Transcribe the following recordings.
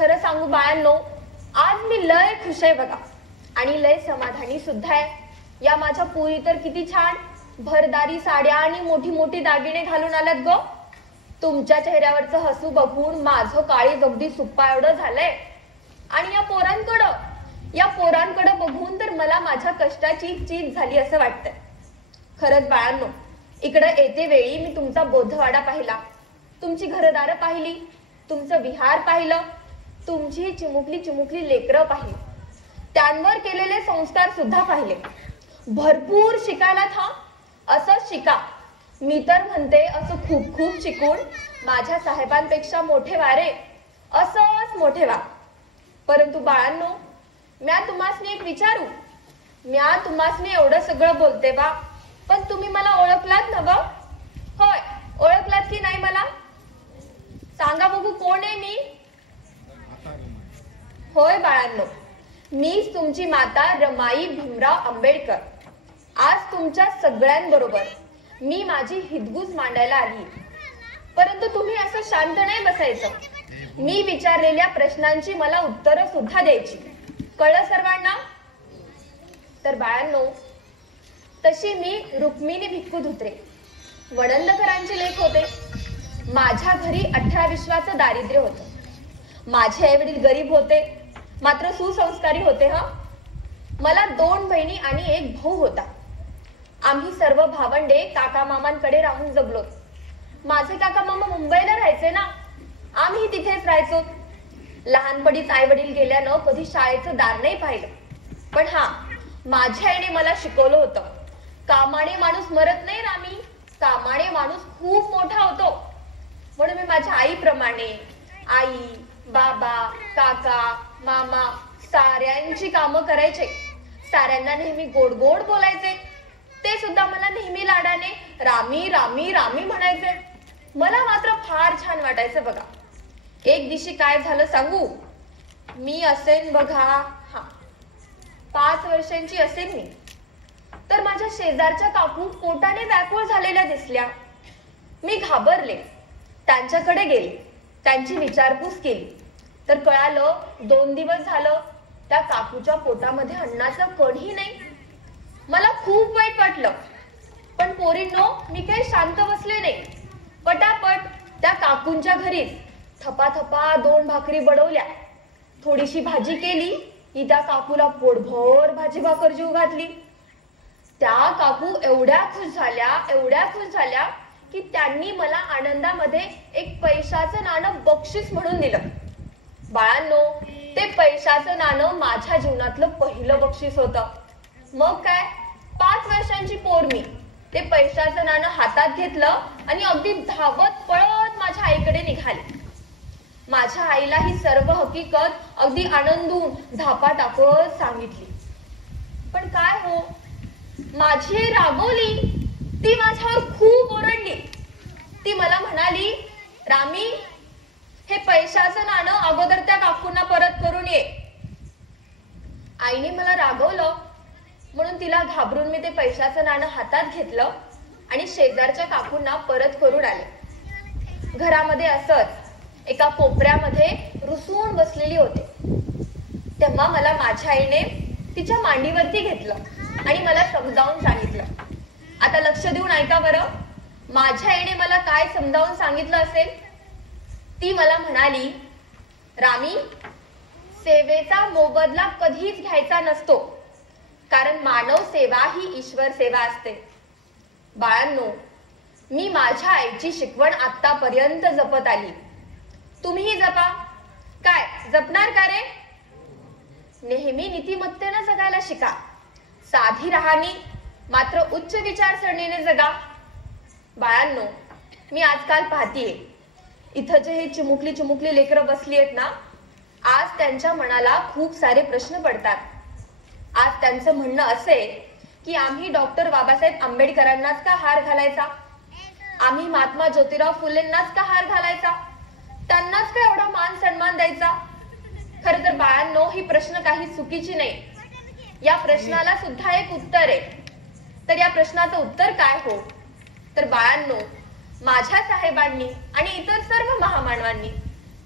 खरं सांगू बाळांनो, आज मी लय खुश आहे बघा, आणि लय समाधानी सुद्धा आहे। या माझ्या पोरी तर किती छान भरदारी साड्या आणि मोठी मोठी दागिने घालून आल्यात ग। तुमच्या चेहऱ्यावरचं हसू बघून माझं काळीज अगदी सुप्पा एवढं झालंय। आणि या पोरांकडं बघून तर मला माझ्या कष्टाची चीज झाली असं वाटतंय। खरंच बाळांनो, इकडं येते वेळी मी तुमचा बोधवाडा पाहिला, तुमची घरदारं पाहिली, तुमचं विहार पाहिलं, तुमची चिमुकली लेकरं पाहिली, त्यांवर केलेले संस्कार सुद्धा पाहिले। भरपूर शिकायला था, असं शिका। मी तर म्हणते असं खूप खूप शिकून माझ्या साहेबांपेक्षा मोठे वारे, असंच मोठे व्हा। परंतु बाळांनो, म्या तुम्हासनी एक विचारू, म्या तुम्हासनी एवढं सगळं बोलते बा, पण तुम्ही मला ओळखलात ना ग? होय, ओळखलात की नाही मला? सांगा बघू, कोण आहे मी? होय बाळांनो, मीच तुमची माता रमाई भीमराव आंबेडकर। आज तुमच्या सगळ्यांबरोबर मी माझी हितगुज मांडायला आली, परंतु तुम्ही असं शांत नाही बसायचं। मी विचारलेल्या प्रश्नांची मला उत्तरं सुद्धा द्यायची, कळलं सर्वांना? तर बाळांनो, तशी मी रुक्मिणी भिक्खू धुत्रे, वडंदकरांची लेक होते। माझ्या घरी 18 विश्वाचं दारिद्र्य होतं। माझे आई वडील गरीब होते, मात्र सुसंस्कारी होते। मला 2 बहिणी आणि 1 भाऊ होता। आम्ही सर्व भावंडे काका मामांकडे राहून जगलो। माझे काका मामा मुंबईला राहायचे ना, आम्ही तिथेच राहायचो। लहानपणीच आई वडील गेल्यानं कधी शाळेचं दार नाही पाहिलं, पण माझ्या आईने मला शिकवलं होतं, कामाने माणूस मरत नाही रामी, कामाने माणूस खूप मोठा होतो। म्हणून मी माझ्या आईप्रमाणे आई, बाबा, काका, मामा साऱ्यांची कामं करायचे। साऱ्यांना नेहमी गोड गोड बोलायचे। ते सुद्धा मला नेहमी लाडाने रामी रामी रामी म्हणायचे। मला मात्र फार छान वाटायचं बघा। एक दिवशी काय झालं सांगू? मी असेन बघा 5 वर्षांची असेन मी, तर माझ्या शेजारच्या काकू पोटाने व्याकुळ झालेल्या दिसल्या। मी घाबरले, त्यांच्याकडे गेले, त्यांची विचारपूस केली, तर कळालं 2 दिवस झालं त्या काकूच्या पोटामध्ये अन्नाचं कणही नाही। मला खूप वाईट वाटलं, पण पोरींनो, मी काही शांत बसले नाही। पटापट त्या काकूंच्या घरीच थपाथपा 2 भाकरी बडवल्या, थोडीशी भाजी केली की त्या काकूला पोटभर भाजी भाकर जीव घातली। त्या काकू एवढ्या खुश झाल्या की त्यांनी मला आनंदामध्ये एक पैशाचं नाणं बक्षीस म्हणून दिलं। बाळांनो, ते पैशाचं नाणं माझ्या जीवनातलं पहिलं बक्षीस होतं। मग काय, 5 वर्षांची पोर मी ते पैशाचं नाणं हातात घेतलं आणि अगदी धावत पळत माझ्या आईकडे निघाले। माझ्या आईला ही सर्व हकीकत अगदी आनंदून धापा टाकत सांगितली। पण काय हो, माझी आई रागवली, ती माझ्यावर खूप ओरडली। ती मला म्हणाली, रामी, हे पैशाचं नाणं अगोदर त्या काकूंना परत करून ये। आईने मला रागवलं म्हणून तिला घाबरून मी ते पैशाचं नाणं हातात घेतलं आणि शेजारच्या काकूंना परत करून आले। घरामध्ये असंच एका कोपऱ्यामध्ये रुसून बसलेली होते। तेव्हा मला माझ्या आईने तिच्या मांडीवरती घेतलं आणि मला समजावून सांगितलं। आता लक्ष देऊन ऐका बरं, माझ्या आईने मला काय समजावून सांगितलं असेल? ती मला म्हणाली, रामी, सेवेचा मोबदला कधीच घ्यायचा नसतो, कारण मानव सेवा ही ईश्वर सेवा असते। बाळांनो, मी माझ्या आईची शिकवण आतापर्यंत जपत आली, तुम्हीही जपा। काय जपणार का रे? नेहमी नीतिमत्तेने जगायला शिका, साधी राहानी मात्र उच्च विचारसरणीने जगा। बाळांनो, मी आजकाल पाहतीये, इथं जे हे चिमुकली लेकरं बसली आहेत ना, आज त्यांच्या मनाला खूप सारे प्रश्न पडतात। आज त्यांचं म्हणणं असे की आम्ही डॉक्टर बाबासाहेब आंबेडकरांनाच का हार घालायचा, आम्ही महात्मा ज्योतिराव फुलेंनाच का हार घालायचा, त्यांनाच का एवढा मान सन्मान द्यायचा। खरं तर बाळांनो, ही प्रश्न काही चुकीची नाही। या प्रश्नाला सुद्धा एक उत्तर आहे। तर या प्रश्नाचं उत्तर काय हो? तर बाळांनो, माझ्या साहेबांनी आणि इतर सर्व महामानवांनी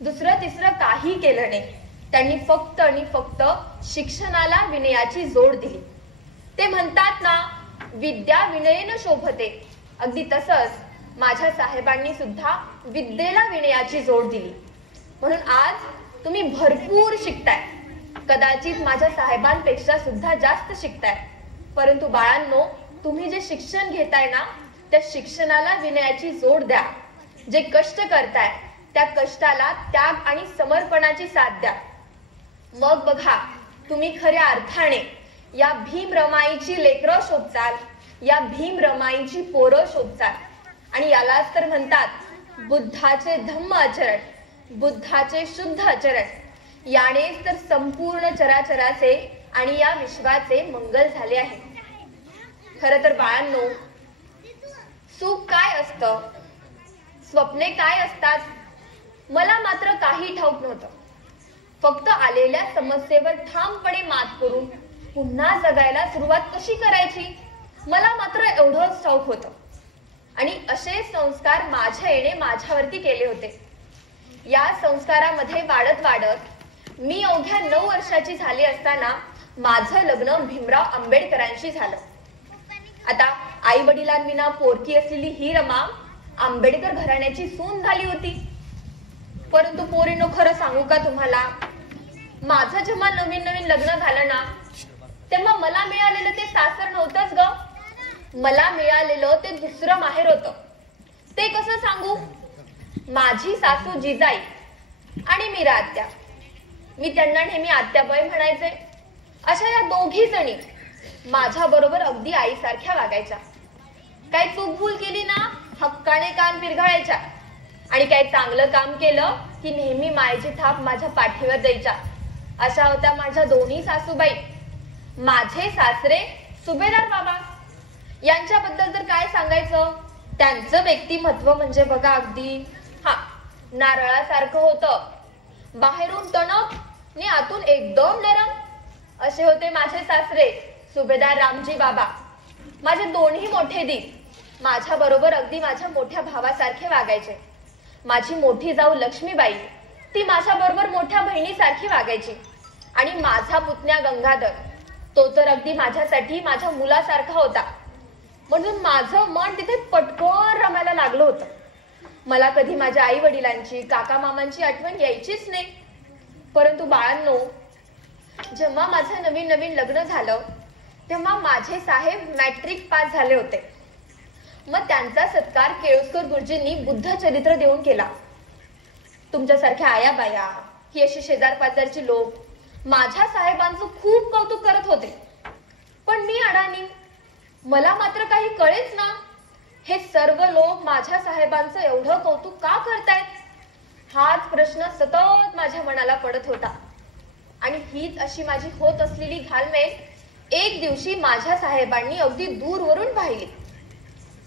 दुसरं तिसरं काही केलं नाही. त्यांनी फक्त आणि फक्त शिक्षणाला विनयाची जोड दिली. ते म्हणतात ना, विद्या विनयेन शोभते. अगदी तसंच माझ्या साहेबांनी सुद्धा विद्येला विनयाची जोड दिली. म्हणून आज तुम्ही भरपूर शिकताय. कदाचित माझ्या साहेबांपेक्षा सुद्धा जास्त शिकताय. परंतु बाळांनो, तुम्ही जे शिक्षण घेताय ना, त्या शिक्षणाला विनयाची जोड द्या. जे कष्ट करताय त्या कष्टाला त्याग आणि समर्पणाची साथ द्या. मग बघा, तुम्ही खऱ्या अर्थाने या भीमरमाईची लेकरं शोधचाल, या भीमरमाईची पोरं शोधचाल. आणि यालाच तर म्हणतात बुद्धाचे धम्म आचरण, बुद्धाचे शुद्ध आचरण. यानेच तर संपूर्ण चराचराचे आणि या विश्वाचे मंगल झाले आहे. खरं तर बाळांनो, सुख काय असतं, स्वप्ने काय असतात, मला मात्र काही ठाऊक नव्हतं. फक्त आलेल्या समस्येवर ठामपणे मात करून पुन्हा जगायला सुरुवात कशी करायची, मला मात्र एवढंच ठाऊक होतं. आणि असे संस्कार माझ्या येणे माझ्यावरती केले होते. या संस्कारामध्ये वाढत वाढत मी अवघ्या 9 वर्षाची झाली असताना माझं लग्न भीमराव आंबेडकरांशी झालं. आता आई वडिलांविना पोरकी असलेली ही रमा आंबेडकर घराण्याची सून झाली होती. परंतु पोरीनो, खरं सांगू का तुम्हाला, माझं जेव्हा नवीन नवीन लग्न झालं ना, तेव्हा मला मिळालेलं ते सासर नव्हतंच ग. मला मिळालेलं ते दुसरं माहेर होतं. ते कसं सांगू? माझी सासू जिजाई आणि मीरा आत्या. मी त्यांना नेहमी आत्याबाई म्हणायचे. अशा या दोघी जणी माझ्या बरोबर अगदी आईसारख्या वागायच्या. काही चूक भूल केली ना, हक्काने कान पिरघाळायच्या. आणि काही चांगलं काम केलं की नेहमी मायेची थाप माझ्या पाठीवर द्यायच्या. अशा होत्या माझ्या दोन्ही सासूबाई. माझे सासरे सुभेदार बाबा, यांच्याबद्दल तर काय सांगायचं. त्यांचं व्यक्तिमत्व म्हणजे बघा, अगदी नारळासारखं होतं. बाहेरून टणक आणि आतून एकदम नरम. असे होते माझे सासरे सुभेदार रामजी बाबा. माझे दोन्ही मोठे दीर माझ्या बरोबर अगदी माझ्या मोठ्या भावासारखे वागायचे. माझी मोठी जाऊ लक्ष्मीबाई, ती माझ्या बरोबर मोठ्या बहिणीसारखी वागायची. आणि माझा पुतण्या गंगाधर, तो तर अगदी माझ्यासाठी माझ्या मुलासारखा होता. म्हणून माझं मन तिथे पटकन रमायला लागलं होतं. मला कधी माझ्या आई वडिलांची, काका मामांची आठवण यायचीच नाही. परंतु बाळांनो, जेव्हा माझं नवीन नवीन लग्न झालं तेव्हा माझे साहेब मॅट्रिक पास झाले होते. मग त्यांचा सत्कार केळुसकर गुरुजींनी बुद्ध चरित्र देऊन केला. तुमच्यासारख्या आया बाया, ही अशी शेजार पाजारची लोक माझ्या साहेबांचं खूप कौतुक करत होते. पण मी अडाणी, मला मात्र काही कळेच ना. हे सर्व लोक माझ्या साहेबांचं एवढं कौतुक का करतायत, हाच प्रश्न सतत माझ्या मनाला पडत होता. आणि हीच अशी माझी होत असलेली घालमेल एक दिवशी माझ्या साहेबांनी अगदी दूरवरून पाहिली.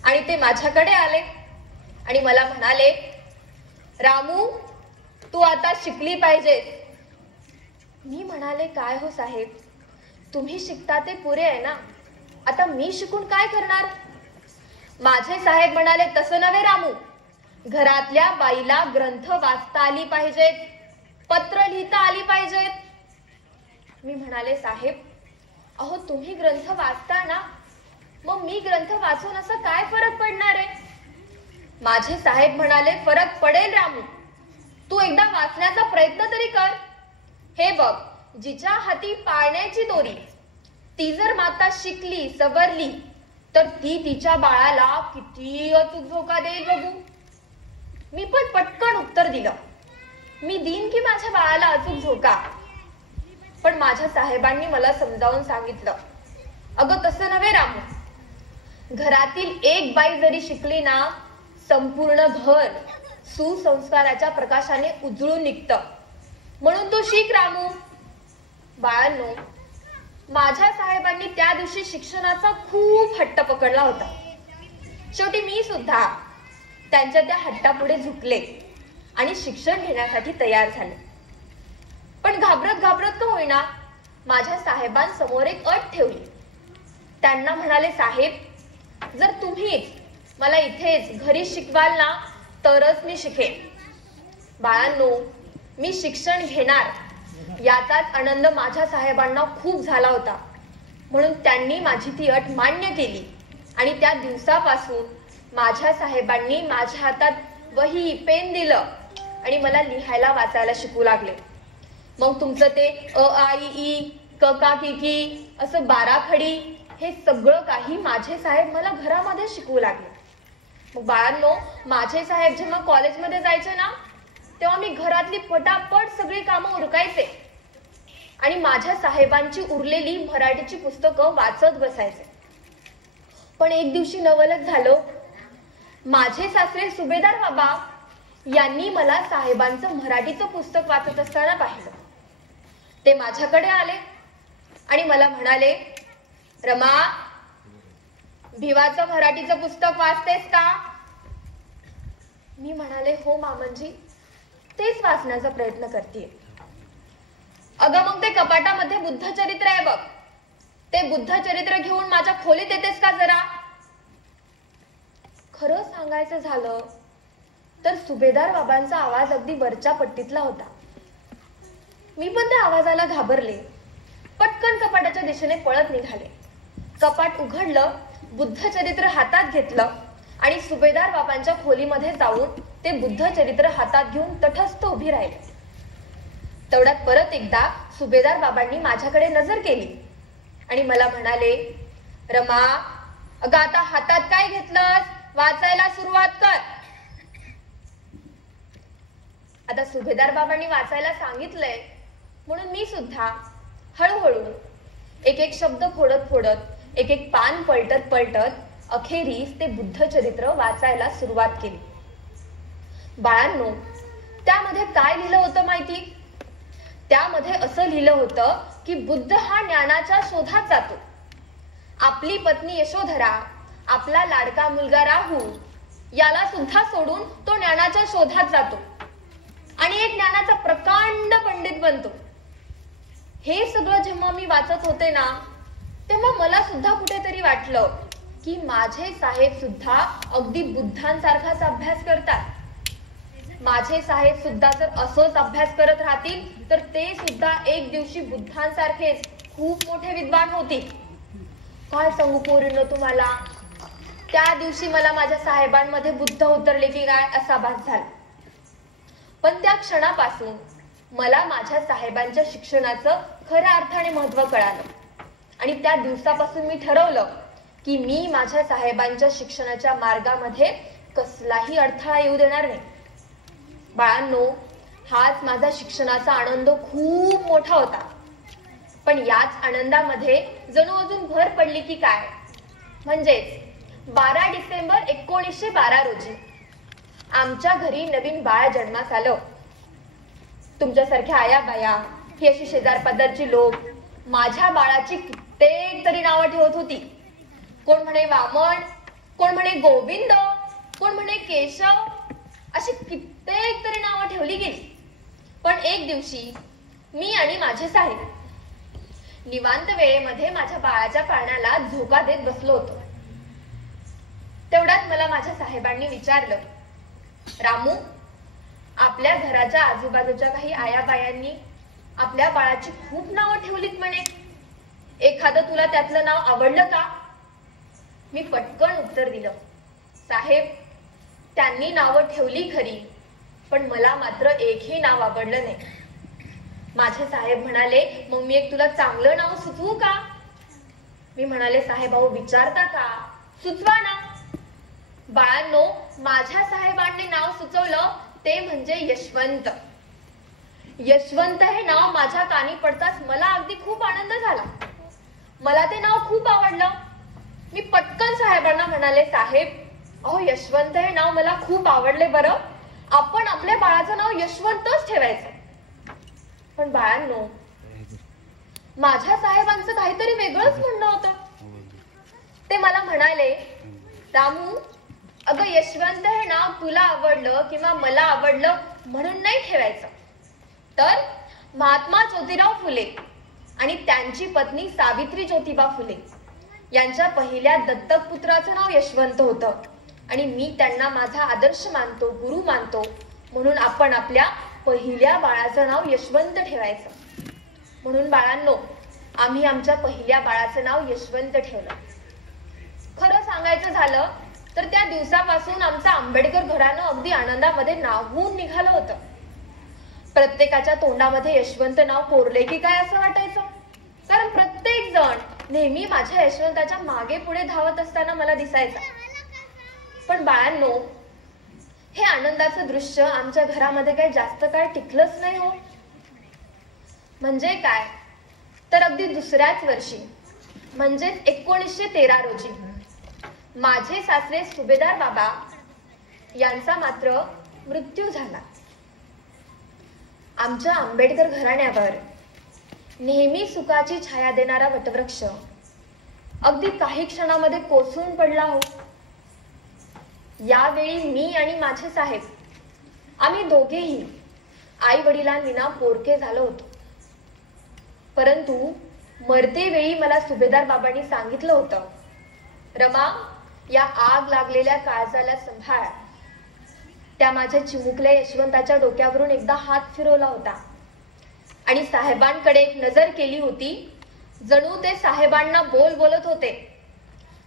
आणि ते माझ्याकडे आले आणि मला म्हणाले, रामू, तू आता शिकली पाहिजेस. मी म्हणाले, काय हो साहेब, तुम्ही शिकता ते पुरे आहे ना, आता मी शिकून काय करणार. माझे साहेब म्हणाले, तसं नव्हे रामू, घरातल्या बाईला ग्रंथ वाचता आली पाहिजेत, पत्र लिहिता आली पाहिजेत. मी म्हणाले, साहेब, अहो तुम्ही ग्रंथ वाचता ना, मग मी ग्रंथ वाचून असं काय फरक पडणार आहे. माझे साहेब म्हणाले, फरक पडेल रामू, तू एकदा वाचण्याचा प्रयत्न तरी कर. हे बघ, जिच्या हाती पाळण्याची दोरी, ती जर माता शिकली, सवरली, तर ती तिच्या बाळाला किती अचूक झोका देईल बघू. मी पण पटकन उत्तर दिलं, मी देईन की माझ्या बाळाला अचूक झोका. पण माझ्या साहेबांनी मला समजावून सांगितलं, अगं तसं नव्हे रामू, घरातील एक बाई जरी शिकली ना, संपूर्ण घर सुसंस्काराच्या प्रकाशाने उजळून निघतं. म्हणून तू शिक रामू. बाळांनो, माझ्या साहेबांनी त्या दिवशी शिक्षणाचा खूप हट्ट पकडला होता. शेवटी मी सुद्धा त्यांच्या त्या हट्टापुढे झुकले आणि शिक्षण घेण्यासाठी तयार झाले. पण घाबरत घाबरत का होईना माझ्या साहेबांसमोर एक अट ठेवली. त्यांना म्हणाले, साहेब, जर तुम्हीच मला इथेच घरी शिकवाल ना, तरच मी शिकेन. बाळांनो, मी शिक्षण घेणार याचाच आनंद माझ्या साहेबांना खूप झाला होता. म्हणून त्यांनी माझी ती अट मान्य केली आणि त्या दिवसापासून माझ्या साहेबांनी माझ्या हातात वही पेन दिलं आणि मला लिहायला वाचायला शिकू लागले. मग तुमचं ते अ आ इ ई क का की की असं बाराखडी हे सगळं काही माझे साहेब मला घरामध्ये शिकवू लागले. मग बाळांनो, माझे साहेब जेव्हा कॉलेजमध्ये जायचे ना तेव्हा मी घरातली पटापट सगळी कामं उरकायचे आणि माझ्या साहेबांची उरलेली मराठीची पुस्तकं वाचत बसायचे. पण एक दिवशी नवलच झालं. माझे सासरे सुभेदार बाबा यांनी मला साहेबांचं मराठीचं पुस्तक वाचत असताना पाहिलं. ते माझ्याकडे आले आणि मला म्हणाले, रमा, भिवाचं मराठीचं पुस्तक वाचतेस का? मी म्हणाले, हो मामनजी, तेच वाचण्याचा प्रयत्न करतेय. अगं मग ते कपाटामध्ये बुद्धचरित्र आहे बघ, ते बुद्धचरित्र घेऊन माझ्या खोलीत येतेस का जरा? खरं सांगायचं झालं तर सुभेदार बाबांचा आवाज अगदी वरच्या पट्टीतला होता. मी पण त्या आवाजाला घाबरले. पटकन कपाटाच्या दिशेने पळत निघाले. कपाट उघडलं, बुद्धचरित्र हातात घेतलं आणि सुभेदार बाबांच्या खोलीमध्ये जाऊन ते बुद्धचरित्र हातात घेऊन तटस्थ उभी राहिले. तेवढ्यात परत एकदा सुभेदार बाबांनी माझ्याकडे नजर केली आणि मला म्हणाले, रमा, अगं आता हातात काय घेतलंस? वाचायला सुरुवात कर. आता सुभेदार बाबांनी वाचायला सांगितलंय म्हणून मी सुद्धा हळूहळू एक एक शब्द फोडत फोडत एक एक पान पलटत पलटत अखेरीस ते बुद्धचरित्र वाचायला सुरुवात केली. बाळांनो, त्यामध्ये काय लिहिलं होतं माहिती? त्यामध्ये असं लिहिलं होतं की बुद्ध हा ज्ञानाच्या शोधात जातो. आपली पत्नी यशोधरा, आपला लाडका मुलगा राहू याला सुद्धा सोडून तो ज्ञानाच्या शोधात जातो आणि एक ज्ञानाचा प्रकांड पंडित बनतो. हे सगळं जेव्हा मी वाचत होते ना तेव्हा मला सुद्धा कुठेतरी वाटलं की माझे साहेब सुद्धा अगदी बुद्धांसारखाच अभ्यास करतात. माझे साहेब सुद्धा जर असंच अभ्यास करत राहतील तर ते सुद्धा एक दिवशी बुद्धांसारखेच खूप मोठे विद्वान होतील. काय सांगू पोरींनो तुम्हाला, त्या दिवशी मला माझ्या साहेबांमध्ये बुद्ध उतरले की काय असा भास झाला. पण त्या क्षणापासून मला माझ्या साहेबांच्या शिक्षणाचं खऱ्या अर्थाने महत्व कळालं आणि त्या दिवसापासून मी ठरवलं की मी माझ्या साहेबांच्या शिक्षणाच्या मार्गामध्ये कसलाही अडथळा येऊ देणार नाही. बाळांनो, हाच माझा शिक्षणाचा आनंद खूप मोठा होता. पण याच आनंदामध्ये जणू अजून भर पडली की काय, म्हणजेच 12 डिसेंबर 1912 रोजी आमच्या घरी नवीन बाळ जन्मास आलं. तुमच्यासारख्या आया बाया, ही अशी शेजार पाजारची लोक माझ्या बाळाची कित्येक तरी नावं ठेवत होती. कोण म्हणे वामन, कोण म्हणे गोविंद, कोण म्हणे केशव, अशी कित्येक तरी नावं ठेवली गेली. पण एक दिवशी मी आणि माझे साहेब निवांत वेळेमध्ये माझ्या बाळाच्या पाळण्याला झोका देत बसलो होतो. तेवढ्यात मला माझ्या साहेबांनी विचारलं, रामू, आपल्या घराच्या आजूबाजूच्या काही आयाबायांनी आपल्या बाळाची खूप नावं ठेवलीत म्हणे, एखादं तुला त्यातलं नाव आवडलं का? मी पटकन उत्तर दिलं, साहेब, त्यांनी नावं ठेवली खरी, पण मला मात्र एकही नाव आवडलं नाही. माझे साहेब म्हणाले, मग मी एक तुला चांगलं नाव सुचवू का? मी म्हणाले, साहेब अहो विचारता का, सुचवा ना. बाळांनो, माझ्या साहेबांनी नाव सुचवलं ते म्हणजे यशवंत. यशवंत हे नाव माझ्या कानी पडताच मला अगदी खूप आनंद झाला. मला ते नाव खूप आवडलं. मी पटकन साहेबांना म्हणाले, साहेब अहो यशवंत हे नाव मला खूप आवडले बरं, आपण आपल्या बाळाचं नाव यशवंतच ठेवायचं. पण बाळांनो, माझ्या साहेबांचं काहीतरी वेगळंच म्हणणं होतं. ते मला म्हणाले, रामू, अगं यशवंत हे नाव तुला आवडलं किंवा मला आवडलं म्हणून नाही ठेवायचं, तर महात्मा ज्योतिराव फुले आणि त्यांची पत्नी सावित्री ज्योतिबा फुले यांच्या पहिल्या दत्तक पुत्राचं नाव यशवंत होतं आणि मी त्यांना माझा आदर्श मानतो, गुरु मानतो, म्हणून आपण आपल्या पहिल्या बाळाचं नाव यशवंत ठेवायचं. म्हणून बाळांनो, आम्ही आमच्या पहिल्या बाळाचं नाव यशवंत ठेवलं. खरं सांगायचं झालं तर त्या दिवसापासून आमचं आंबेडकर घराणं अगदी आनंदामध्ये न्हावून निघालं होतं. प्रत्येकाच्या तोंडामध्ये यशवंत नाव कोरले की काय असं वाटायचं, कारण प्रत्येक जण नेहमी माझ्या यशवंताच्या मागे पुढे धावत असताना मला दिसायचा. पण बाळांनो, हे आनंदाचं दृश्य आमच्या घरामध्ये काही जास्त काळ टिकलंच नाही हो. म्हणजे काय तर अगदी दुसऱ्याच वर्षी म्हणजेच 1913 रोजी माझे सासरे सुभेदार बाबा यांचा मात्र मृत्यू झाला. आमच्या आंबेडकर घराण्यावर नेहमी सुखाची छाया देणारा वटवृक्ष अगदी काही क्षणामध्ये कोसळून पडला हो. यावेळी मी आणि माझे साहेब आम्ही दोघेही आई वडिलांविना पोरके झालो होतो. परंतु मरते वेळी मला सुभेदार बाबांनी सांगितलं होतं, रमा, या आग लागलेल्या काळजाला संभाळ. त्या माझ्या चिमुकल्या यशवंताच्या डोक्यावरून एकदा हात फिरवला होता आणि साहेबांकडे एक नजर केली होती, जणू ते साहेबांना बोलत होते.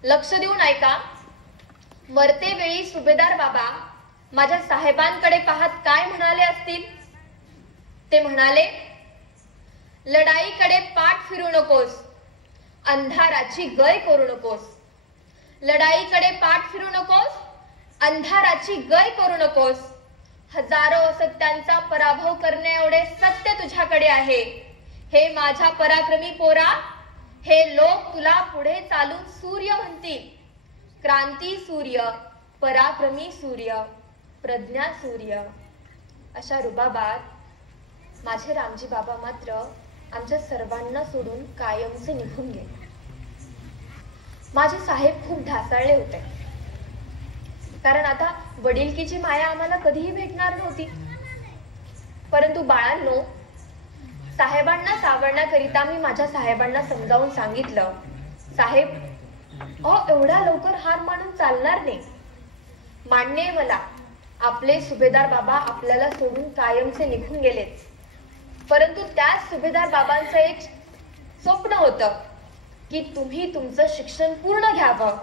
लक्ष देऊन ऐका. मरते वेळी सुभेदार बाबा माझ्या साहेबांकडे पाहत काय म्हणाले असतील? ते म्हणाले, लढाईकडे पाठ फिरू नकोस, अंधाराची गय करू नकोस. लढाईकडे पाठ फिरू नकोस, अंधाराची गय करू नकोस. हजारो असत्यांचा पराभव करणे एवढे सत्य तुझ्याकडे आहे. हे माझ्या पराक्रमी पोरा, हे लोक तुला पुढे चालून सूर्य म्हणतील. क्रांती सूर्य, पराक्रमी सूर्य, प्रज्ञा सूर्य. अशा रुबाबात माझे रामजी बाबा मात्र आमच्या सर्वांना सोडून कायमचे निघून गेले. माझे साहेब खूप ढासळले होते, कारण आता वडिलकीची माया आम्हाला कधीही भेटणार नव्हती. परंतु बाळांनो, साहेबांना सावरण्याकरिता मी माझ्या साहेबांना समजावून सांगितलं, साहेब, एवढ्या लवकर हार मानून चालणार नाही. मान्य आहे मला, आपले सुभेदार बाबा आपल्याला सोडून कायमचे निघून गेलेच. परंतु त्याच सुभेदार बाबांचं एक स्वप्न होतं की तुम्ही तुमचं शिक्षण पूर्ण घ्यावं.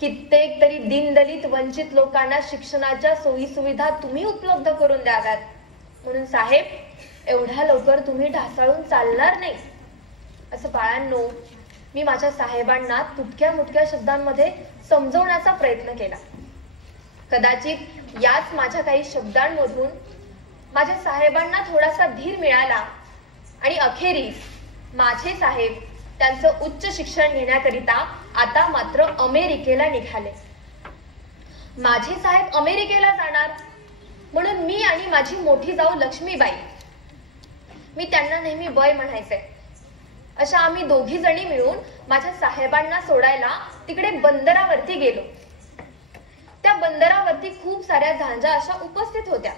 कित्येक तरी दीनदलित वंचित लोकांना शिक्षणाच्या सोयी सुविधा तुम्ही उपलब्ध करून द्याव्यात. म्हणून साहेब, एवढ्या लवकर तुम्ही ढासळून चालणार नाही. असं बाळांनो, मी माझ्या साहेबांना तुटक्या मुटक्या शब्दांमध्ये समजवण्याचा प्रयत्न केला. कदाचित याच माझ्या काही शब्दांमधून माझ्या साहेबांना थोडासा धीर मिळाला आणि अखेरीस माझे साहेब त्यांचं उच्च शिक्षण घेण्याकरिता आता मात्र अमेरिकेला निघाले. माझे साहेब अमेरिकेला जाणार म्हणून मी आणि माझी मोठी जाऊ लक्ष्मीबाई, मी त्यांना नेहमी बाई म्हणायचे, अशा आम्ही दोघी जणी मिळून माझ्या साहेबांना सोडायला तिकडे बंदरावरती गेलो. त्या बंदरावरती खूप साऱ्या झांजा अशा उपस्थित होत्या.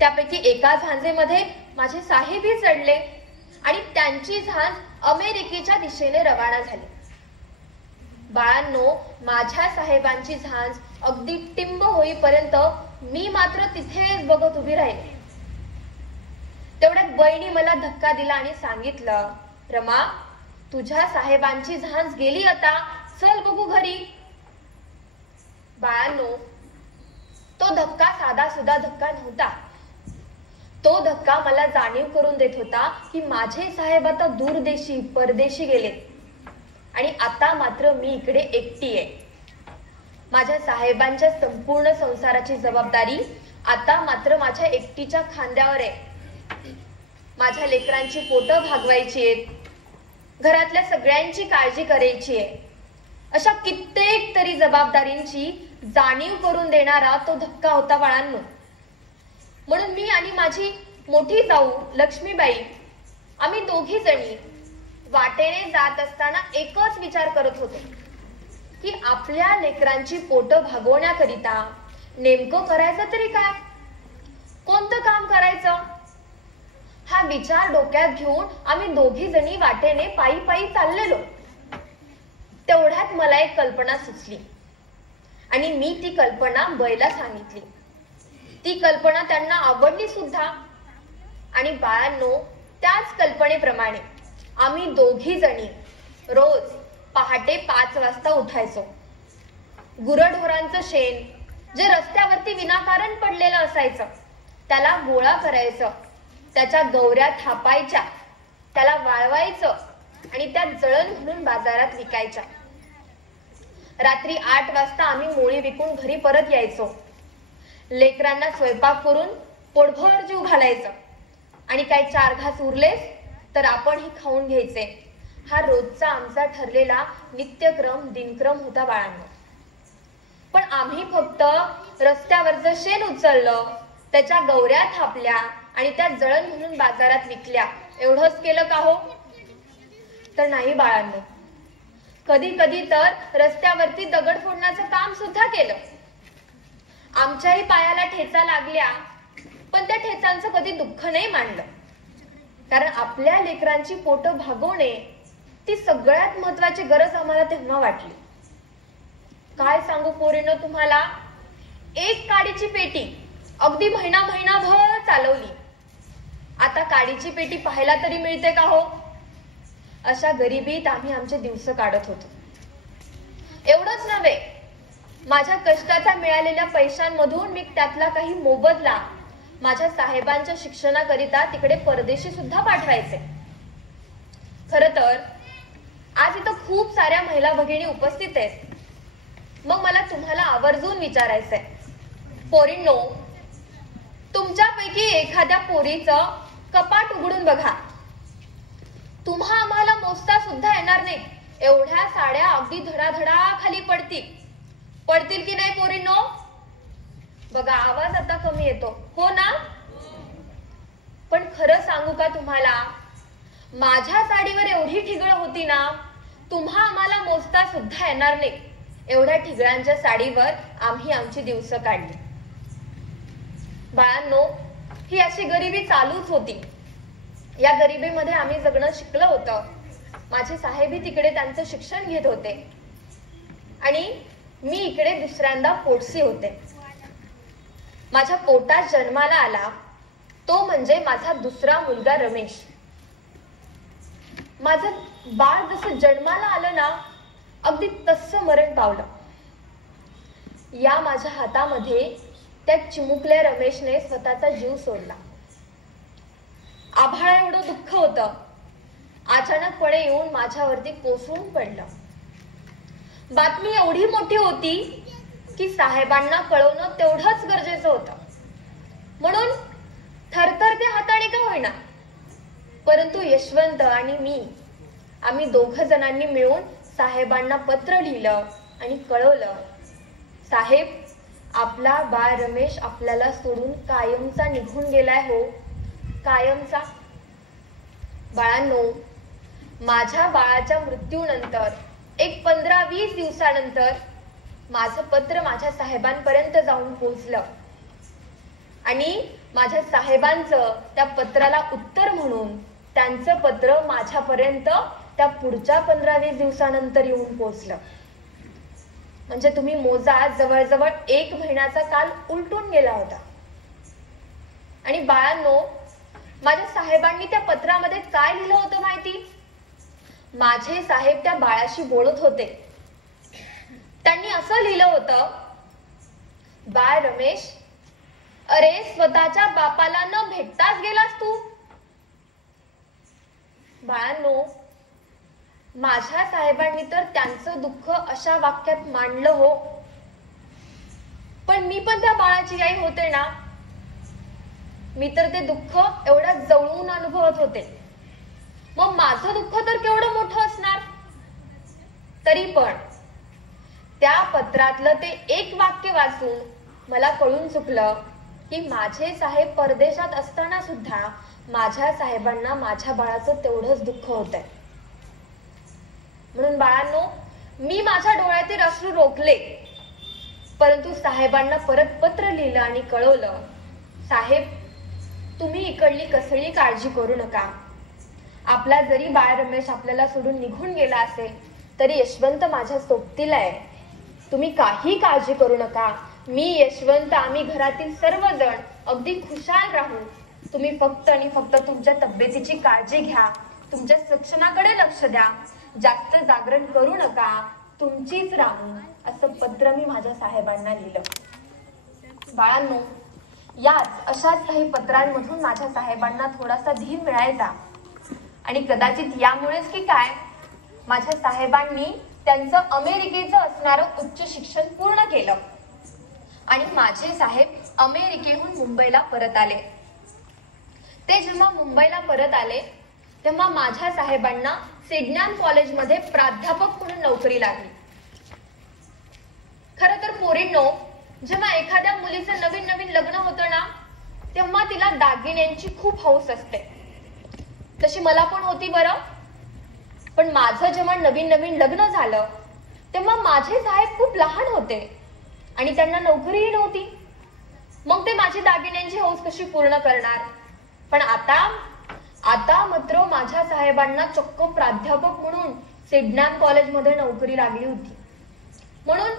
त्यापैकी एका झांजेमध्ये माझे साहेबही चढले आणि त्यांची झांज अमेरिकेच्या दिशेने रवाना झाली. बाळांनो, माझ्या साहेबांची झांज अगदी टिंब होईपर्यंत मी मात्र तिथेच बघत उभी राहिले. तेवढ्यात बहिणी मला धक्का दिला आणि सांगितलं, रमा, तुझ्या साहेबांची झांज गेली, आता चल बघू घरी. बाळांनो, तो धक्का साधा सुद्धा धक्का नव्हता. तो धक्का मला जाणीव करून देत होता की माझे साहेब आता दूरदेशी परदेशी गेले आणि आता मात्र मी इकडे एकटी आहे. माझ्या साहेबांच्या संपूर्ण संसाराची जबाबदारी आता मात्र माझ्या एकटीच्या खांद्यावर आहे. माझ्या लेकरांची पोटं भागवायची आहेत, घरातल्या सगळ्यांची काळजी करायची आहे. अशा कित्येक तरी जबाबदारींची जाणीव करून देणारा तो धक्का होता बाळांनो. म्हणून मी आणि माझी मोठी जाऊ लक्ष्मीबाई, आम्ही दोघी जणी वाटेने जात असताना एकच विचार करत होतो की आपल्या लेकरांची पोटं भागवण्याकरिता नेमकं करायचं तरी काय, कोणतं काम करायचं. हा विचार डोक्यात घेऊन आम्ही दोघी जणी वाटेने पायी पायी चाललेलो. तेवढ्यात मला एक कल्पना सुचली आणि मी ती कल्पना बैला सांगितली. ती कल्पना त्यांना आवडली सुद्धा आणि बाळांनो, त्याच कल्पनेप्रमाणे आम्ही दोघी जणी रोज पहाटे 5 वाजता उठायचो. गुरढोरांचं शेण जे रस्त्यावरती विनाकारण पडलेलं असायचं त्याला गोळा करायचं, त्याच्या गौऱ्या थापायच्या, त्याला वाळवायचं आणि त्या जळण म्हणून बाजारात विकायच्या. रात्री 8 वाजता आम्ही मोळी विकून घरी परत यायचो. लेकरांना स्वयंपाक करून पोटभर जीव घालायचं आणि काही 4 घास उरलेच तर आपणही खाऊन घ्यायचे. हा रोजचा आमचा ठरलेला नित्यक्रम दिनक्रम होता बाळांनो. पण आम्ही फक्त रस्त्यावरचं शेण उचललं, त्याच्या गौऱ्या थापल्या आणि त्या जळण म्हणून बाजारात विकल्या एवढंच केलं का हो? तर नाही बाळांनो. कधी कधी तर रस्त्यावरती दगड फोडण्याचं काम सुद्धा केलं. आमच्याही पायाला ठेचा लागल्या, पण त्या ठेचांचं कधी दुःख नाही मानलं. कारण आपल्या लेकरांची पोटं भागवणे ती सगळ्यात महत्वाची गरज आम्हाला तेव्हा वाटली. काय सांगू पोरींनो तुम्हाला, एक काडीची पेटी अगदी महिनाभर चालवली. आता काडीची पेटी पाहायला तरी मिळते का हो? अशा गरिबीत आम्ही आमचे दिवस काढत होतो. एवढंच नव्हे, माझ्या कष्टाचा मिळालेल्या पैशांमधून मी त्यातला काही मोबदला माझ्या साहेबांच्या शिक्षणाकरिता तिकडे परदेशी सुद्धा पाठवायचे. खर तर आज इथं खूप साऱ्या महिला भगिनी उपस्थित आहेत. मग मला तुम्हाला आवर्जून विचारायचंय, पोरींनो, तुमच्यापैकी एखाद्या पोरीचं कपाट उघडून बघा. तुम्हा आम्हाला मोजता सुद्धा येणार नाही एवढ्या साड्या अगदी धडाधडा खाली पडतील की नाही पोरींनो? बघा, आवाज आता कमी येतो, हो ना? पण खरं सांगू का तुम्हाला, माझ्या साडीवर एवढी ठिगळ होती ना, तुम्हा आम्हाला मोजता सुद्धा येणार नाही एवढ्या ठिगळांच्या साडीवर आम्ही आमची दिवस काढली. बाळांनो, ही अशी गरिबी चालूच होती. या गरिबीमध्ये आम्ही जगणं शिकलं होतं. माझे साहेबही तिकडे त्यांचं शिक्षण घेत होते आणि मी इकडे दुसऱ्यांदा पोटसी होते. माझ्या पोटात जन्माला आला तो म्हणजे माझा दुसरा मुलगा रमेश. माझं बाळ जसं जन्माला आलं ना, अगदी तसं मरण पावलं. या माझ्या हातामध्ये त्या चिमुकल्या रमेशने स्वतःचा जीव सोडला. आभाळा एवढं दुःख होतं, अचानकपणे येऊन माझ्यावरती कोसळून पडलं. बातमी एवढी मोठी होती की साहेबांना कळवणं तेवढंच गरजेचं होतं. म्हणून थरथरते हाताने का होईना, परंतु यशवंत आणि मी आम्ही दोघ जणांनी मिळून साहेबांना पत्र लिहिलं आणि कळवलं, साहेब, आपला बाळ रमेश आपल्याला सोडून कायमचा निघून गेलाय हो, कायमचा. बाळांनो, माझ्या बाळाच्या मृत्यूनंतर एक 15-20 दिवसानंतर माझं पत्र माझ्या साहेबांपर्यंत जाऊन पोहोचलं आणि माझ्या साहेबांचं त्या पत्राला उत्तर म्हणून त्यांचं पत्र माझ्यापर्यंत त्या पुढच्या 15-20 दिवसानंतर येऊन पोहोचलं. म्हणजे तुम्ही मोजा, जवळजवळ 1 महिन्याचा काल उलटून गेला होता. आणि बाळांनो, माझ्या साहेबांनी त्या पत्रामध्ये काय लिहिलं होतं माहिती? माझे साहेब त्या बाळाशी बोलत होते. त्यांनी असं लिहिलं होतं, बाळ रमेश, अरे स्वतःच्या बापाला न भेटताच गेलास तू. बाळांनो, माझ्या साहेबांनी तर त्यांचं दुःख अशा वाक्यात मांडलं हो. पण मी पण त्या बाळाची आई होते ना, मी तर ते दुःख एवढ्या जवळून अनुभवत होते. मग माझं दुःख तर केवढं मोठं असणार. तरी पण त्या पत्रातलं ते एक वाक्य वाचून मला कळून चुकलं की माझे साहेब परदेशात असताना सुद्धा माझ्या साहेबांना माझ्या बाळाचं तेवढंच दुःख होतंय. म्हणून बाळांनो, मी माझ्या डोळ्यातील अश्रू रोखले, परंतु साहेबांना परत पत्र लिहिलं आणि कळवलं, साहेब, तुम्ही इकडली कसली काळजी करू नका. आपला जरी बाळ रमेश आपल्याला सोडून निघून गेला असेल तरी यशवंत माझ्या सोबतीला आहे. तुम्ही काही काळजी करू नका. मी, यशवंत, आम्ही घरातील सर्वजण अगदी खुशाल राहू. तुम्ही फक्त आणि फक्त तुमच्या तब्येतीची काळजी घ्या, तुमच्या शिक्षणाकडे लक्ष द्या, जास्त जागरण करू नका, तुमचीच राहू, असं पत्र मी माझ्या साहेबांना लिहिलं. बाळांनो, याच अशाच काही पत्रांमधून माझ्या साहेबांना थोडासा धीर मिळायचा. आणि कदाचित यामुळेच की काय, माझ्या साहेबांनी त्यांचं अमेरिकेचं असणारं उच्च शिक्षण पूर्ण केलं आणि माझे साहेब अमेरिकेहून मुंबईला परत आले. ते जेव्हा मुंबईला परत आले तेव्हा माझ्या साहेबांना सिडनॅम कॉलेजमध्ये प्राध्यापक म्हणून नोकरी लागली. खरं तर पोरींनो, जेव्हा एखाद्या मुलीचं नवीन नवीन लग्न होतं ना, तेव्हा तिला दागिन्यांची खूप हौस असते. तशी मला पण होती बरं. पण माझं जेव्हा नवीन नवीन लग्न झालं तेव्हा माझे साहेब खूप लहान होते आणि त्यांना नोकरीही नव्हती. मग ते माझी दागिन्यांची हौस कशी पूर्ण करणार? पण आता मात्र माझ्या साहेबांना चक्क प्राध्यापक म्हणून सिडनॅम कॉलेजमध्ये नोकरी लागली होती. म्हणून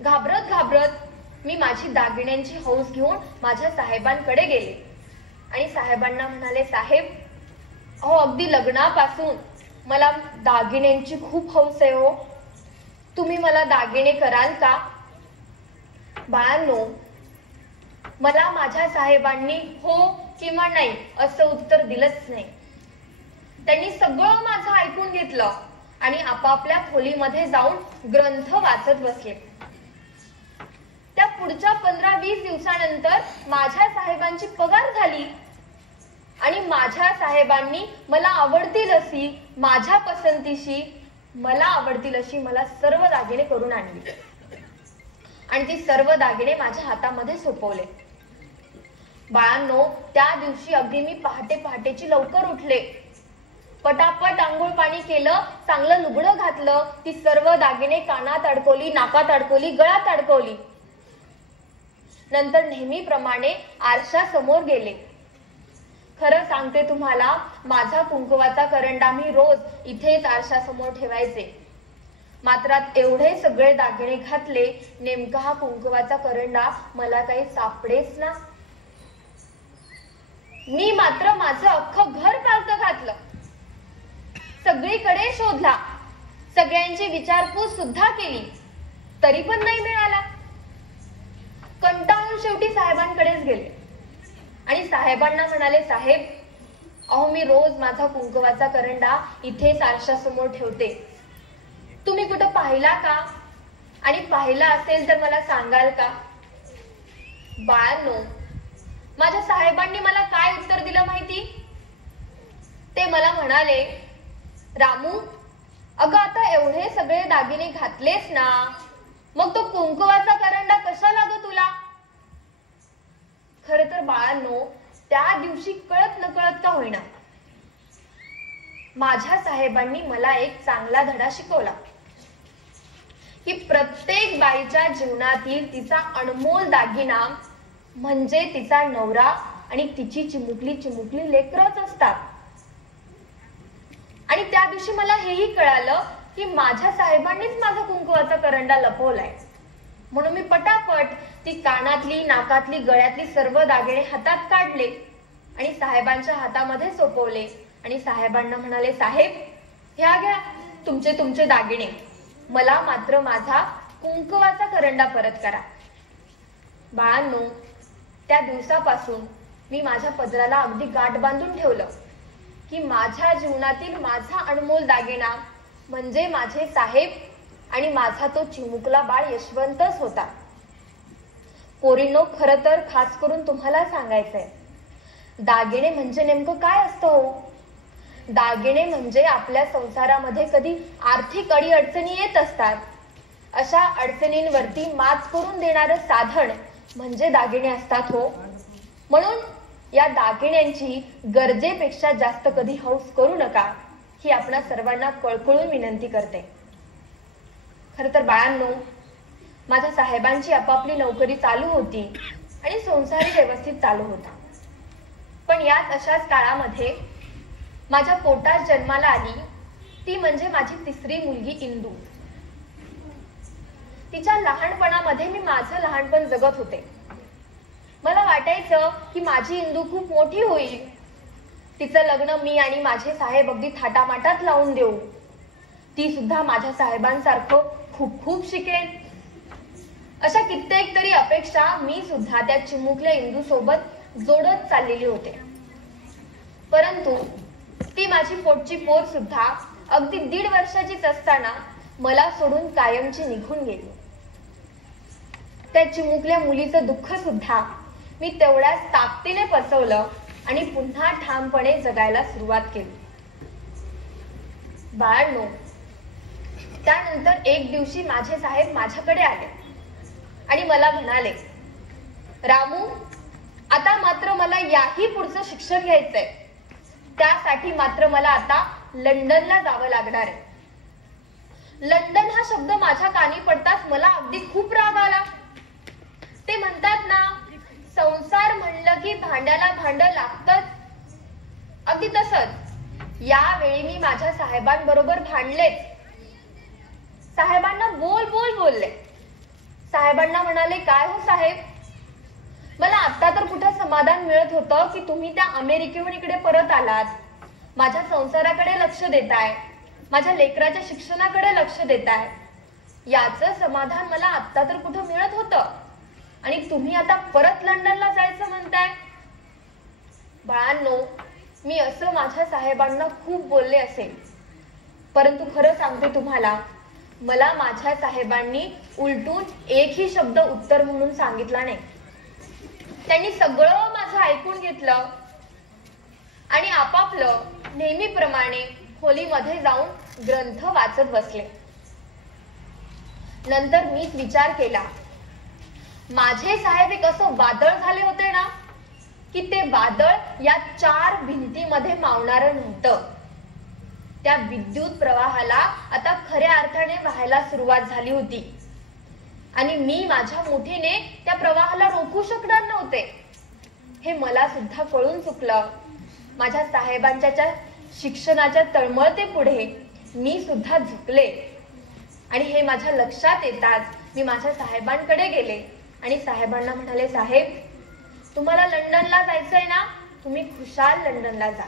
घाबरत घाबरत मी माझी दागिन्यांची हौस घेऊन माझ्या साहेबांकडे गेले आणि साहेबांना म्हणाले, साहेब, अहो अगदी लग्नापासून मला दागिन्यांची खूप हौस आहे हो, तुम्ही मला दागिने कराल का? बाळांनो, मला माझ्या साहेबांनी हो किंवा नाही असं उत्तर दिलंच नाही. त्यांनी सगळं माझं ऐकून घेतलं आणि आपापल्या खोलीमध्ये जाऊन ग्रंथ वाचत बसले. त्या पुढच्या 15-20 दिवसानंतर माझ्या साहेबांची पगार झाली आणि माझ्या साहेबांनी मला आवडतील अशी, माझ्या पसंतीशी, मला आवडतील अशी मला सर्व दागिने करून आणली आणि ती सर्व दागिने माझ्या हातामध्ये सोपवले. बाळांनो, त्या दिवशी अगदी मी पहाटेची लवकर उठले, पटापट आंघोळ पाणी केलं, चांगलं लुगडं घातलं, ती सर्व दागिने कानात अडकवली, नाकात अडकवली, गळ्यात अडकवली. नंतर नेहमीप्रमाणे आरशासमोर गेले. खरं सांगते तुम्हाला, माझा कुंकवाचा करंडा मी रोज इथेच आरशासमोर ठेवायचे. मात्र एवढे सगळे दागिने घातले, नेमका हा कुंकवाचा करंडा मला काही सापडेच ना. मी मात्र माझं अख्खं घर पालतं घातलं, सगळीकडे शोधला, सगळ्यांची विचारपूस सुद्धा केली, तरी पण नाही मिळाला. कंटाळून शेवटी साहेबांकडेच गेले आणि साहेबांना म्हणाले, साहेब, अहो मी रोज माझा कुंकवाचा करंडा इथेच आरशासमोर ठेवते, तुम्ही कुठं पाहिला का? आणि पाहिला असेल तर मला सांगाल का? बाळांनो, माझ्या साहेबांनी मला काय उत्तर दिलं माहिती? ते मला म्हणाले, रामू, अगं आता एवढे सगळे दागिने घातलेस ना, मग तो कुंकवाचा करंडा कशाला ग तुला? खर तर बाळांनो, त्या दिवशी कळत नकळत का होईना, माझ्या साहेबांनी मला एक चांगला धडा शिकवला की प्रत्येक बाईच्या जीवनातील तिचा अनमोल दागिना म्हणजे तिचा नवरा आणि तिची चिमुकली लेकरच असतात. आणि त्या दिवशी मला हेही कळालं की माझ्या साहेबांनीच माझा कुंकवाचा करंडा लपवलाय. म्हणून मी पटापट ती कानातली, नाकातली, गळ्यातली सर्व दागिने हातात काढले आणि साहेबांच्या हातामध्ये सोपवले आणि साहेबांना म्हणाले, साहेब, ह्या घ्या तुमचे दागिने, मला मात्र माझा कुंकवाचा करंडा परत करा. बाळांनो, त्या दिवसापासून मी माझ्या पदराला अगदी गाठ बांधून ठेवलं की माझ्या जीवनातील माझा अनमोल दागिना म्हणजे माझे साहेब आणि माझा तो चिमुकला बाळ यशवंतच होता. पोरींनो, खरं तर खास करून तुम्हाला सांगायचंय, दागिने म्हणजे नेमकं काय असतं हो? दागिने म्हणजे आपल्या संसारामध्ये कधी आर्थिक अडीअडचणी येत असतात, अशा अडचणींवरती मात करून देणारं साधन म्हणजे दागिने असतात हो. म्हणून या दागिन्यांची गरजेपेक्षा जास्त कधी हौस करू नका, ही आपणा सर्वांना कळकळून विनंती करते. खर तर बाळांनो, माझ्या साहेबांची आपापली नोकरी चालू होती आणि संसारही व्यवस्थित चालू होता. पण याच अशाच काळामध्ये माझ्या पोटात जन्माला आली ती म्हणजे माझी तिसरी मुलगी इंदू. तिच्या लहानपणामध्ये मी माझं लहानपण जगत होते. मला वाटत वाटायचं की माझी इंदू खूप मोठी होईल, तिचं लग्न मी आणि माझे साहेब अगदी थाटामाटात लावून देऊ, ती सुद्धा माझ्या साहेबांसारखं खूप खूप शिकेल. अशा कित्येक तरी अपेक्षा मी सुद्धा त्या चिमुकल्या इंदू सोबत जोडत चाललेली होते. परंतु ती माझी पोटची पोर सुद्धा अगदी 1.5 वर्षाचीच असताना मला सोडून कायमची निघून गेली. त्या चिमुकल्या मुलीचं दुःख सुद्धा मी तेवढ्याच ताकदीने पचवलं आणि पुन्हा ठामपणे जगायला सुरुवात केली. बाळांनो, त्यानंतर एक दिवशी माझे साहेब माझ्याकडे आले आणि मला म्हणाले, रामू, आता मात्र मला याही पुढचं शिक्षण घ्यायचंय. त्यासाठी मात्र मला आता लंडनला जावं लागणार आहे. लंडन हा शब्द माझ्या कानी पडताच मला अगदी खूप राग आला. ते म्हणतात ना, संसार म्हणलं की भांड्याला भांड लागतच. अगदी तसंच यावेळी मी माझ्या साहेबांबरोबर भांडलेच. साहेबांना बोल बोल बोलले. साहेबांना म्हणाले, काय हो साहेब, मला आता तर कुठं समाधान मिळत होतं की तुम्ही त्या अमेरिकेहून इकडे परत आलात, माझ्या संसाराकडे लक्ष देताय, माझ्या लेकराच्या शिक्षणाकडे लक्ष देताय. याचं समाधान मला आता तर कुठं मिळत होतं आणि तुम्ही आता परत लंडनला जायचं म्हणताय. बाळांनो, मी असं माझ्या साहेबांना खूप बोलले असेल, परंतु खरं सांगते तुम्हाला, मला माझ्या साहेबांनी उलटून एकही शब्द उत्तर म्हणून सांगितला नाही. त्यांनी सगळं माझं ऐकून घेतलं आणि आपापलं नेहमीप्रमाणे खोलीमध्ये जाऊन ग्रंथ वाचत बसले. नंतर मीच विचार केला, माझे साहेब एक असं वादळ झाले होते ना, की ते वादळ या 4 भिंतीमध्ये मावणारं नव्हतं. त्या विद्युत प्रवाहाला आता खऱ्या अर्थाने व्हायला सुरुवात झाली होती आणि मी माझ्या मुठीने त्या प्रवाहाला रोखू शकणार नव्हते. हे मला सुद्धा कळून चुकलं. माझ्या साहेबांच्या शिक्षणाच्या तळमळते पुढे मी सुद्धा झुकले आणि हे माझ्या लक्षात येताच मी माझ्या साहेबांकडे गेले आणि साहेबांना म्हणाले, साहेब, तुम्हाला लंडनला जायचंय ना, तुम्ही खुशाल लंडनला जा.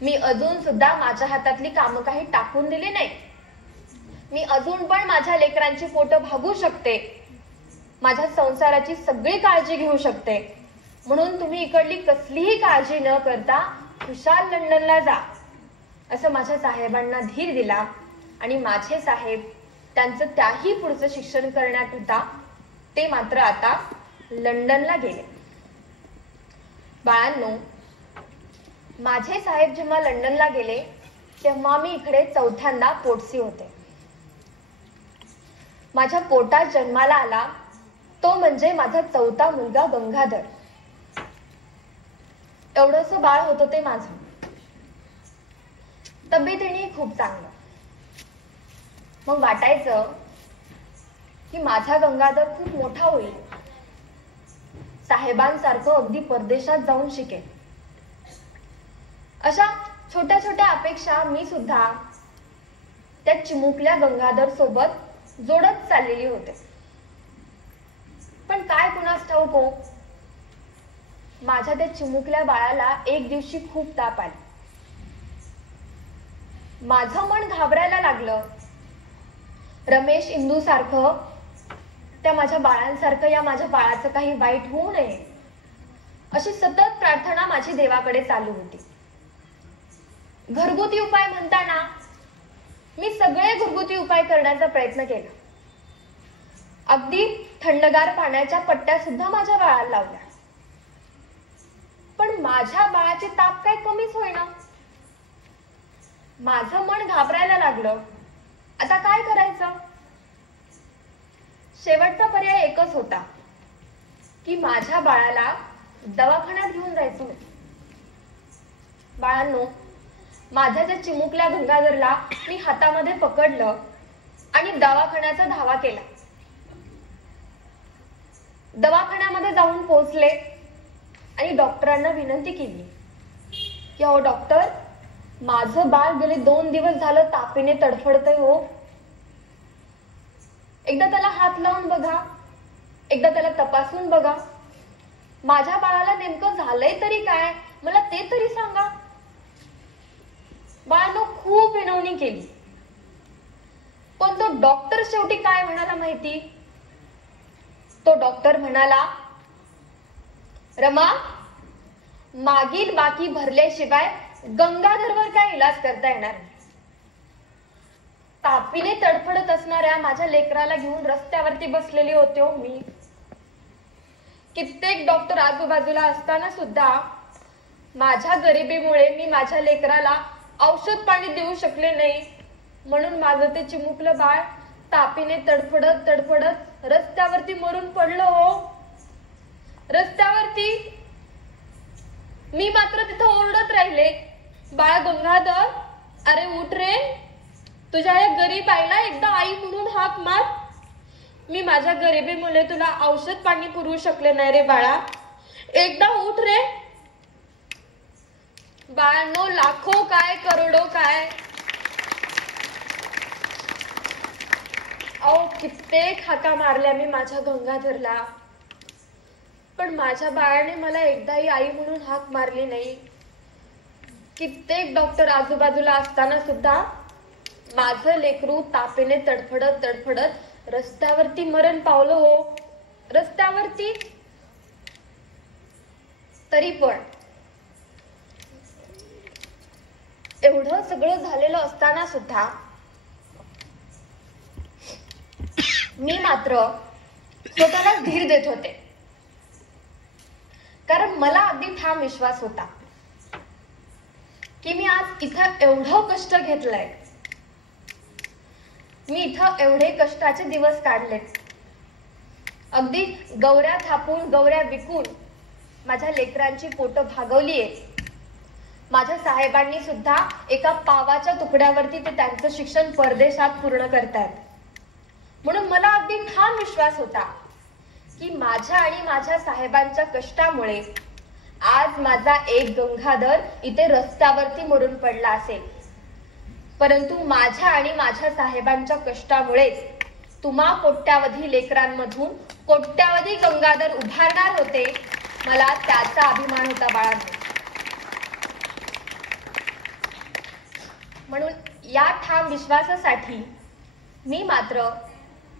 मी अजून सुद्धा माझ्या हातातली कामं काही टाकून दिली नाही. मी अजून पण माझ्या लेकरांची पोटं भागू शकते, माझ्या संसाराची सगळी काळजी घेऊ शकते. म्हणून तुम्ही इकडली कसलीही काळजी न करता खुशाल लंडनला जा, असं माझ्या साहेबांना धीर दिला आणि माझे साहेब त्यांचं त्याही पुढचं शिक्षण करण्याकरिता ते मात्र आता लंडनला गेले. बाळांनो, माझे साहेब जेव्हा लंडनला गेले तेव्हा मी इकडे 4थ्यांदा पोटसी होते. माझ्या पोटात जन्माला आला तो म्हणजे माझा 4था मुलगा गंगाधर. एवढंसं बाळ होतं ते माझं. तब्येतीने खूप चांगलं. मग वाटायचं की माझा गंगाधर खूप मोठा होईल, साहेबांसारखं अगदी परदेशात जाऊन शिकेल. अशा छोट्या छोट्या अपेक्षा मी सुद्धा त्या चिमुकल्या गंगाधर सोबत जोडत चाललेली होते. पण काय कुणास ठाऊक हो, माझ्या त्या चिमुकल्या बाळाला एक दिवशी खूप ताप आला. माझं मन घाबरायला लागलं. रमेश इंदू सारखं, त्या माझ्या बाळांसारखं या माझ्या बाळाचं काही वाईट होऊ नये, अशी सतत प्रार्थना माझी देवाकडे चालू होती. घरगुती उपाय म्हणताना मी सगळे घरगुती उपाय करण्याचा प्रयत्न केला. अगदी थंडगार पाण्याच्या पट्ट्या सुद्धा माझ्या बाळाला लावल्या, पण माझ्या बाळाचे ताप काय कमीच होईना. माझं मन घाबरायला लागलं. आता काय करायचं? शेवटचा पर्याय एकच होता की माझ्या बाळाला दवाखान्यात घेऊन जायचं होतं. बाळांनो, माझ्या त्या चिमुकल्या गंगाधरला मी हातामध्ये पकडलं आणि दवाखान्याचा धावा केला. दवाखान्यामध्ये जाऊन पोहोचले आणि डॉक्टरांना विनंती केली की अहो डॉक्टर, माझं बाळ गेले 2 दिवस झालं तापेने तडफडतंय हो. एकदा त्याला हात लावून बघा, एकदा त्याला तपासून बघा. माझ्या बाळाला नेमकं झालंय तरी काय, मला ते तरी सांगा. बाळानं खूप विनवणी केली, पण तो डॉक्टर शेवटी काय म्हणाला माहिती? तो डॉक्टर म्हणाला, रमा, मागील बाकी भरल्याशिवाय गंगाधरवर काय इलाज करता येणार नाही. तापीने तडफडत असणाऱ्या माझ्या लेकराला घेऊन रस्त्यावरती बसलेली होते हो मी. कित्येक डॉक्टर आजूबाजूला असताना सुद्धा माझ्या गरिबीमुळे मी माझ्या लेकराला औषध पाणी देऊ शकले नाही. म्हणून माझं ते चिमुकलं बाळ तापीने तडफडत तडफडत रस्त्यावरती मरून पडलं हो. रस्त्यावरती. मी मात्र तिथं ओरडत राहिले, बाळ गंगाधर, अरे उठ रे, तुझ्या या गरीब आईला एकदा आई म्हणून हाक मार. मी माझ्या गरिबीमुळे तुला औषध पाणी पुरवू शकले नाही रे बाळा, एकदा उठ रे. बाळांनो, लाखो काय करोडो काय, अहो कित्येक हाका मारल्या मी माझ्या गंगाधरला, पण माझ्या बाळाने मला एकदाही आई म्हणून हाक मारली नाही. कित्येक डॉक्टर आजूबाजूला असताना सुद्धा माझं लेकरू तापेने तडफडत तडफडत रस्त्यावरती मरण पावलं हो. रस्त्यावरती. तरी पण एवढं सगळं झालेलं असताना सुद्धा मी मात्र स्वतःला धीर देत होते, कारण मला अगदी ठाम विश्वास होता की मी आज इथं एवढं कष्ट घेतलंय, मी इथं एवढे कष्टाचे दिवस काढलेत, अगदी गौऱ्या थापून गौऱ्या विकून माझ्या लेकरांची पोटं भागवलीये. माझ्या साहेबांनी सुद्धा एका पावाच्या तुकड्यावरती ते त्यांचं शिक्षण परदेशात पूर्ण करतायत. म्हणून मला अगदी ठाम विश्वास होता की माझ्या आणि माझ्या साहेबांच्या कष्टामुळे आज माझा एक गंगाधर इथे रस्त्यावरती मरून पडला असेल. परंतु माझ्या आणि माझ्या साहेबांच्या कष्टामुळेच तुम्हा कोट्यावधी लेकरांमधून कोट्यावधी गंगाधर उभारणार होते. मला त्याचा अभिमान होता बाळांनो. म्हणून या ठाम विश्वासासाठी मी मात्र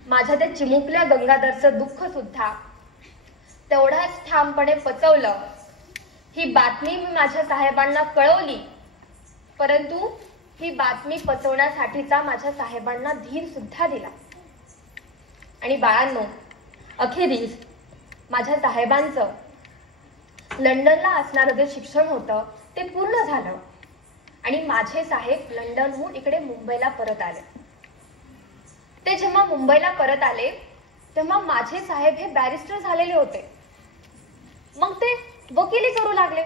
माझ्या त्या चिमुकल्या गंगाधरचं दुःख सुद्धा तेवढाच ठामपणे पचवलं. ही बातमी मी माझ्या साहेबांना कळवली, परंतु ही बातमी पचवण्यासाठीचा माझ्या साहेबांना धीर सुद्धा दिला. आणि बाळांनो, अखेरीस माझ्या साहेबांचं लंडनला असणारं जे शिक्षण होतं ते पूर्ण झालं आणि माझे साहेब लंडनहून इकडे मुंबईला परत आले. ते जेव्हा मुंबईला परत आले तेव्हा माझे साहेब हे बॅरिस्टर झालेले होते. मग ते वकिली करू लागले.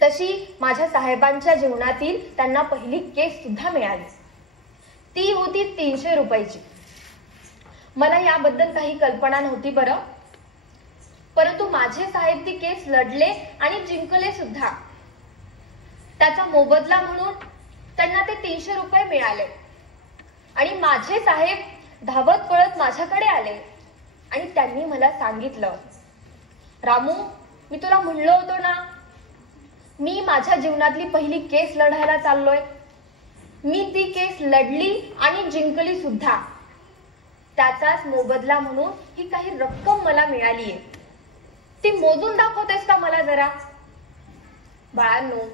तशी माझ्या साहेबांच्या जीवनातील त्यांना पहिली केस सुद्धा मिळाली. ती होती 300 रुपयाची. मला याबद्दल काही कल्पना नव्हती बरं, परंतु माझे साहेब ती केस लढले आणि जिंकले सुद्धा. त्याचा मोबदला म्हणून त्यांना ते 300 रुपये मिळाले आणि माझे साहेब धावत पळत माझ्याकडे आले आणि त्यांनी मला सांगितलं, रामू, मी तुला म्हणलो होतो ना, मी माझ्या जीवनातली पहिली केस लढायला चाललोय. मी ती केस लढली आणि जिंकली सुद्धा. त्याचाच मोबदला म्हणून ही काही रक्कम मला मिळालीये. ती मोजून दाखवतेस का मला जरा? बाळांनो,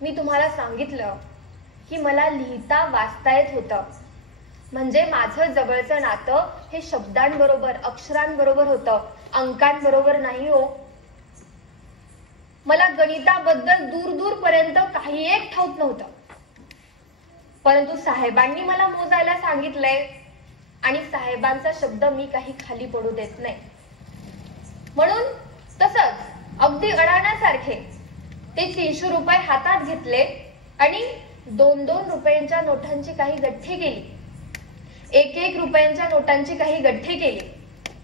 मी तुम्हाला सांगितलं की मला लिहिता वाचता येत होतं. म्हणजे माझं जवळचं नातं हे शब्दांबरोबर, अक्षरांबरोबर होतं, अंकांबरोबर नाही हो. मला गणिताबद्दल दूर दूर पर्यंत काही एक ठाऊक नव्हतं, परंतु साहेबांनी मला मोजायला सांगितलंय आणि साहेबांचा शब्द मी काही खाली पडू देत नाही. म्हणून तसंच अगदी अडाण्यासारखे ते 300 रुपये हातात घेतले आणि 2-2 रुपयांच्या नोटांची काही गठ्ठे केली, 1-1 रुपयांच्या नोटांची काही गठ्ठे केली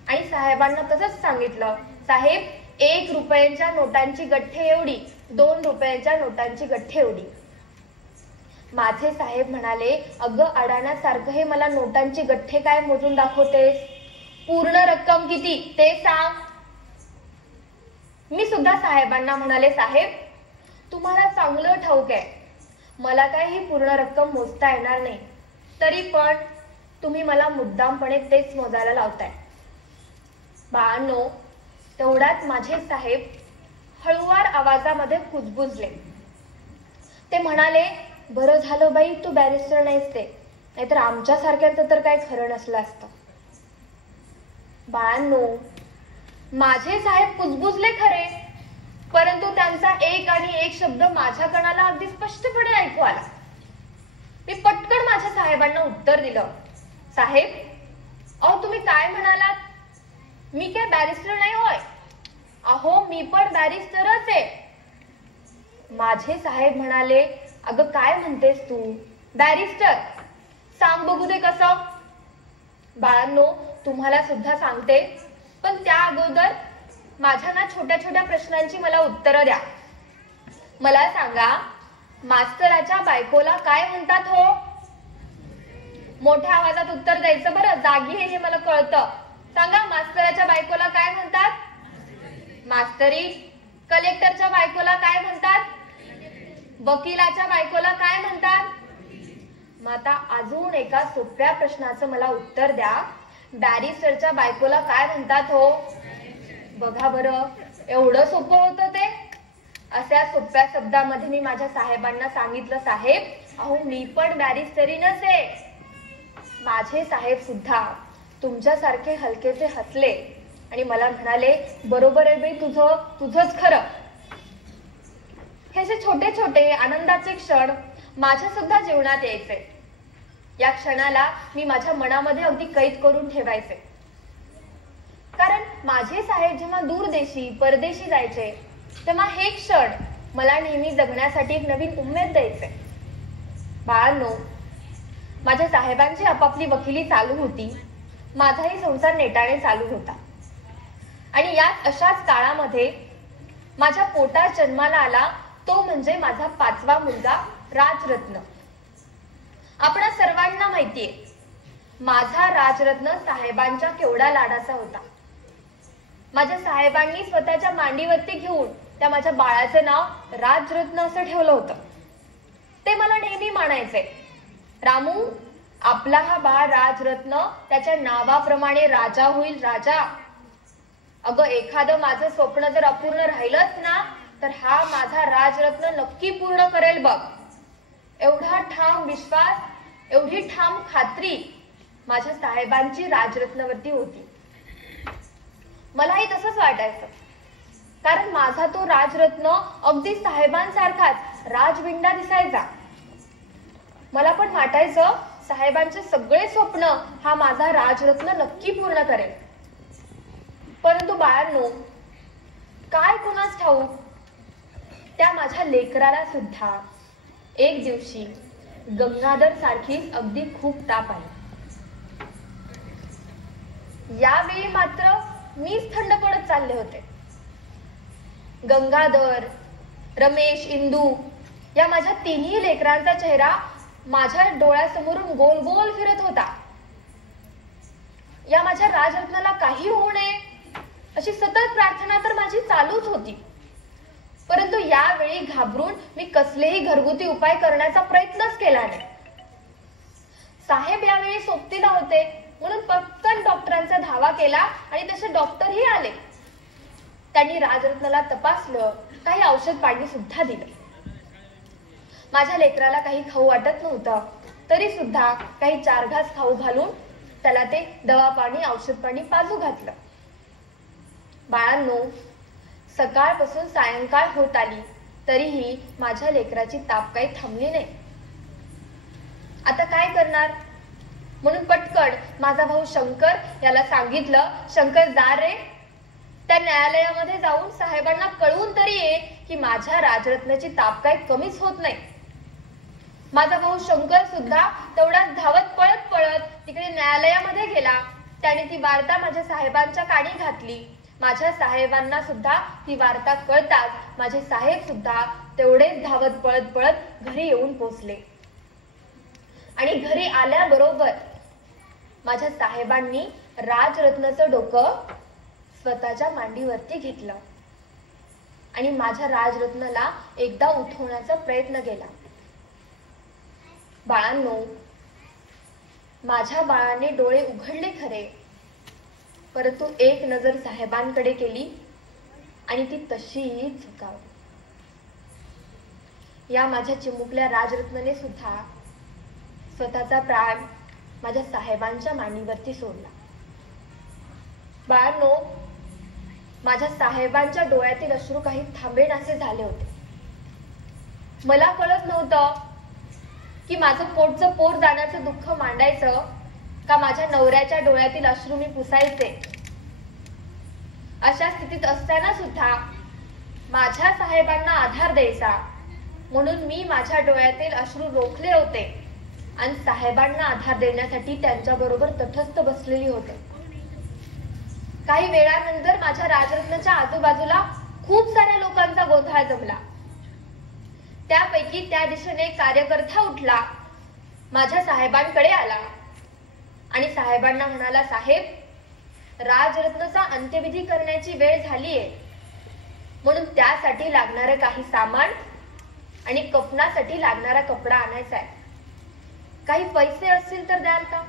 आणि साहेबांना तसंच सांगितलं, साहेब, 1 रुपयांच्या नोटांची गठ्ठे एवढी, 2 रुपयांच्या नोटांची गठ्ठे एवढी. माझे साहेब म्हणाले, अगं अडाण्यासारखं हे मला नोटांची गठ्ठे काय मोजून दाखवतेस? पूर्ण रक्कम किती ते सांग. मी सुद्धा साहेबांना म्हणाले, साहेब तुम्हाला चांगलं ठाऊक आहे मला काय ही पूर्ण रक्कम मोजता येणार नाही, तरी पण तुम्ही मला मुद्दामपणे तेच मोजायला लावताय. बाळांनो, तेवढ्यात माझे साहेब हळुवार आवाजामध्ये कुजबुजले. ते म्हणाले, बरं झालं बाई तू बॅरिस्टर नाहीस ते, नाहीतर आमच्यासारख्यांचं तर काय खरं नसलं असतं. बाळांनो, माझे साहेब कुजबुजले खरे, परंतु त्यांचा एक आणि एक शब्द माझ्या कानाला अगदी स्पष्टपणे ऐकू आला. मी पटकन माझ्या साहेबांना उत्तर दिलं, साहेब अहो तुम्ही काय म्हणालात, मी काय बॅरिस्टर नाही होय. अहो मी पण बॅरिस्टरच आहे. माझे साहेब म्हणाले, अगं काय म्हणतेस तू, बॅरिस्टर सांग बघू दे कसं. बाळांनो, तुम्हाला सुद्धा सांगते, पण त्या अगोदर माझ्या ना छोट्या छोट्या प्रश्नांची मला उत्तरं द्या. मला सांगा, मास्तराच्या बायकोला काय म्हणतात हो? मोठ्या आवाजात उत्तर द्यायचं बरं, जागी आहे हे मला कळतं. सांगा, मास्तराच्या बायकोला काय म्हणतात? मास्तरी. कलेक्टरच्या बायकोला काय म्हणतात? वकिलाच्या बायकोला काय म्हणतात? मग आता अजून एका सोप्या प्रश्नाचं मला उत्तर द्या, बॅरिस्टरच्या बायकोला काय म्हणतात हो? बघा बरं, एवढं सोपं होतं ते. अशा सोप्या शब्दामध्ये मी माझ्या साहेबांना सांगितलं, साहेब अहो मी पण बॅरिस्टरीनच आहे. माझे साहेब सुद्धा तुमच्यासारखे हलकेसे हसले आणि मला म्हणाले, बरोबर आहे बाई तुझंच खरं. हे असे छोटे छोटे आनंदाचे क्षण माझ्या सुद्धा जीवनात यायचे. या क्षणाला मी माझ्या मनामध्ये अगदी कैद करून ठेवायचे. कारण माझे साहेब जेव्हा दूरदेशी परदेशी जायचे तेव्हा हे क्षण मला नेहमी जगण्यासाठी एक नवीन उमेद द्यायचे. बाळांनो, माझ्या साहेबांची आपापली वकिली चालू होती, माझाही संसार नेटाने चालू होता. आणि याच अशाच काळामध्ये माझ्या पोटात जन्माला आला तो म्हणजे माझा 5वा मुलगा राजरत्न. आपणा सर्वांना माहितीये, माझा राजरत्न साहेबांच्या केवढा लाडाचा होता. माझ्या साहेबांनी स्वतःच्या मांडीवरती घेऊन त्या माझ्या बाळाचं नाव राजरत्न असं ठेवलं होतं. ते मला नेहमी म्हणायचे, रामू आपला हा बाळ राजरत्न त्याच्या नावाप्रमाणे राजा होईल, राजा. अगं एखादं माझं स्वप्न जर अपूर्ण राहिलंच ना, तर हा माझा राजरत्न नक्की पूर्ण करेल बघ. एवढा ठाम विश्वास, एवढी ठाम खात्री माझ्या साहेबांची राजरत्नावरती होती. मलाही तसंच वाटायचं, कारण माझा तो राजरत्न अगदी साहेबांसारखाच राजविंडा दिसायचा. मला पण वाटायचं साहेबांचे सगळे स्वप्न हा माझा राजरत्न नक्की पूर्ण करेल. परंतु बाळांनो, काय कुणास ठाऊक, त्या माझ्या लेकराला सुद्धा एक दिवशी गंगाधर सारखीच अगदी खूप ताप आली. यावेळी मात्र मीच थंड पडत चालले होते. गंगाधर, रमेश, इंदू या माझ्या तिन्ही लेकरांचा चेहरा माझ्या डोळ्यासमोरून गोल गोल फिरत होता. या माझ्या राजरत्नाला काही होऊ नये अशी सतत प्रार्थना तर माझी चालूच होती. परंतु यावेळी घाबरून मी कसलेही घरगुती उपाय करण्याचा प्रयत्नच केला नाही. साहेब यावेळी सोबतीला होते म्हणून पटकन डॉक्टरांचा धावा केला आणि तसे डॉक्टरही आले. त्यांनी राजरत्नाला तपासलं, काही औषध पाणी सुद्धा दिलं. माझ्या लेकराला काही खाऊ वाटत नव्हतं, तरी सुद्धा काही 4 घास खाऊ घालून त्याला ते दवा पाणी औषध पाणी पाजू घातलं. बाळांनो, सकाळपासून सायंकाळ होत आली तरीही माझ्या लेकराची ताप काही थांबली नाही. आता काय करणार म्हणून पटकन माझा भाऊ शंकर याला सांगितलं, शंकर जा रे, त्या न्यायालयामध्ये जाऊन साहेबांना कळवून तरी ये की माझ्या राजरत्नाची ताप काही कमीच होत नाही. माझा भाऊ शंकर सुद्धा तेवढाच धावत पळत तिकडे न्यायालयामध्ये गेला. त्याने ती वार्ता माझ्या साहेबांच्या कानी घातली. माझ्या साहेबांना सुद्धा ती वार्ता कळताच माझे साहेब सुद्धा तेवढेच धावत पळत घरी येऊन पोचले. आणि घरी आल्याबरोबर माझ्या साहेबांनी राजरत्नाचं डोकं स्वतःच्या मांडीवरती घेतलं आणि माझ्या राजरत्नला एकदा उठवण्याचा प्रयत्न केला. बाळांनो, माझ्या बाळाने डोळे उघडले खरे, परंतु एक नजर साहेबांकडे केली आणि ती तशीच झुकावली. या माझ्या चिमुकल्या राजरत्नने सुद्धा स्वतःचा प्राण माझ्या साहेबांच्या मांडीवरती सोडला. बाळांनो, माझ्या साहेबांच्या डोळ्यातील अश्रू काही थांबेनासे झाले होते. मला कळत नव्हतं की माझं पोटचं पोर जाण्याचं दुःख मांडायचं का माझ्या नवऱ्याच्या डोळ्यातील अश्रू मी पुसायचे. अशा स्थितीत असताना सुद्धा माझ्या साहेबांना आधार द्यायचा म्हणून मी माझ्या डोळ्यातील अश्रू रोखले होते आणि साहेबांना आधार देण्यासाठी त्यांच्याबरोबर तटस्थ बसलेली होते. काही वेळानंतर माझ्या राजरत्नाच्या आजूबाजूला खूप साऱ्या लोकांचा गोंधळ जमला. त्यापैकी त्या दिशेने एक कार्यकर्ता उठला, माझ्या साहेबांकडे आला आणि साहेबांना म्हणाला, साहेब, राजरत्नचा अंत्यविधी करण्याची वेळ झालीये, म्हणून त्यासाठी लागणारं काही सामान आणि कफनासाठी लागणारा कपडा आणायचा आहे. काही पैसे असतील तर द्याल का?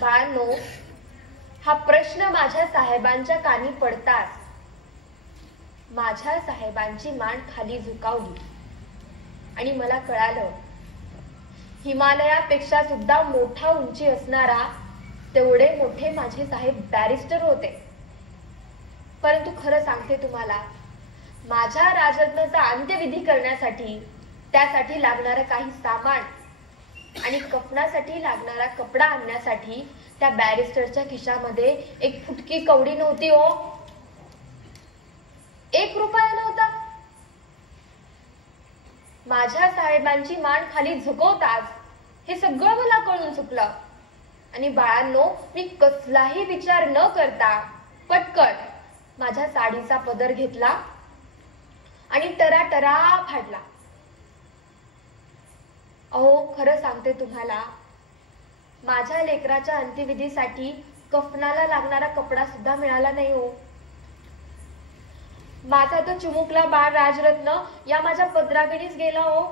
बाळांनो, हा प्रश्न माझ्या साहेबांच्या कानी पडताच माझ्या साहेबांची मान खाली झुकावली आणि मला कळालं, हिमालयापेक्षा सुद्धा मोठा उंची असणारा तेवढे मोठे माझे साहेब बॅरिस्टर होते. परंतु खरं सांगते तुम्हाला, माझ्या राजरत्नाचा अंत्यविधी करण्यासाठी त्यासाठी लागणारं काही सामान आणि कफनासाठी लागणारा कपडा आणण्यासाठी त्या बॅरिस्टरच्या खिशामध्ये एक फुटकी कवडी नव्हती हो. 1 रुपया नव्हता. माझ्या साहेबांची मान खाली झुकवताच हे सगळं मला कळून चुकलं आणि बाळांनो, मी कसलाही विचार न करता पटकन माझ्या साडीचा पदर घेतला आणि टराटरा फाडला. अहो, खरं सांगते तुम्हाला, माझ्या लेकराच्या अंत्यविधीसाठी कफनाला लागणारा कपडा सुद्धा मिळाला नाही हो. माझा तो चिमुकला बाळ राजरत्न या माझ्या पदरागणीच गेला हो.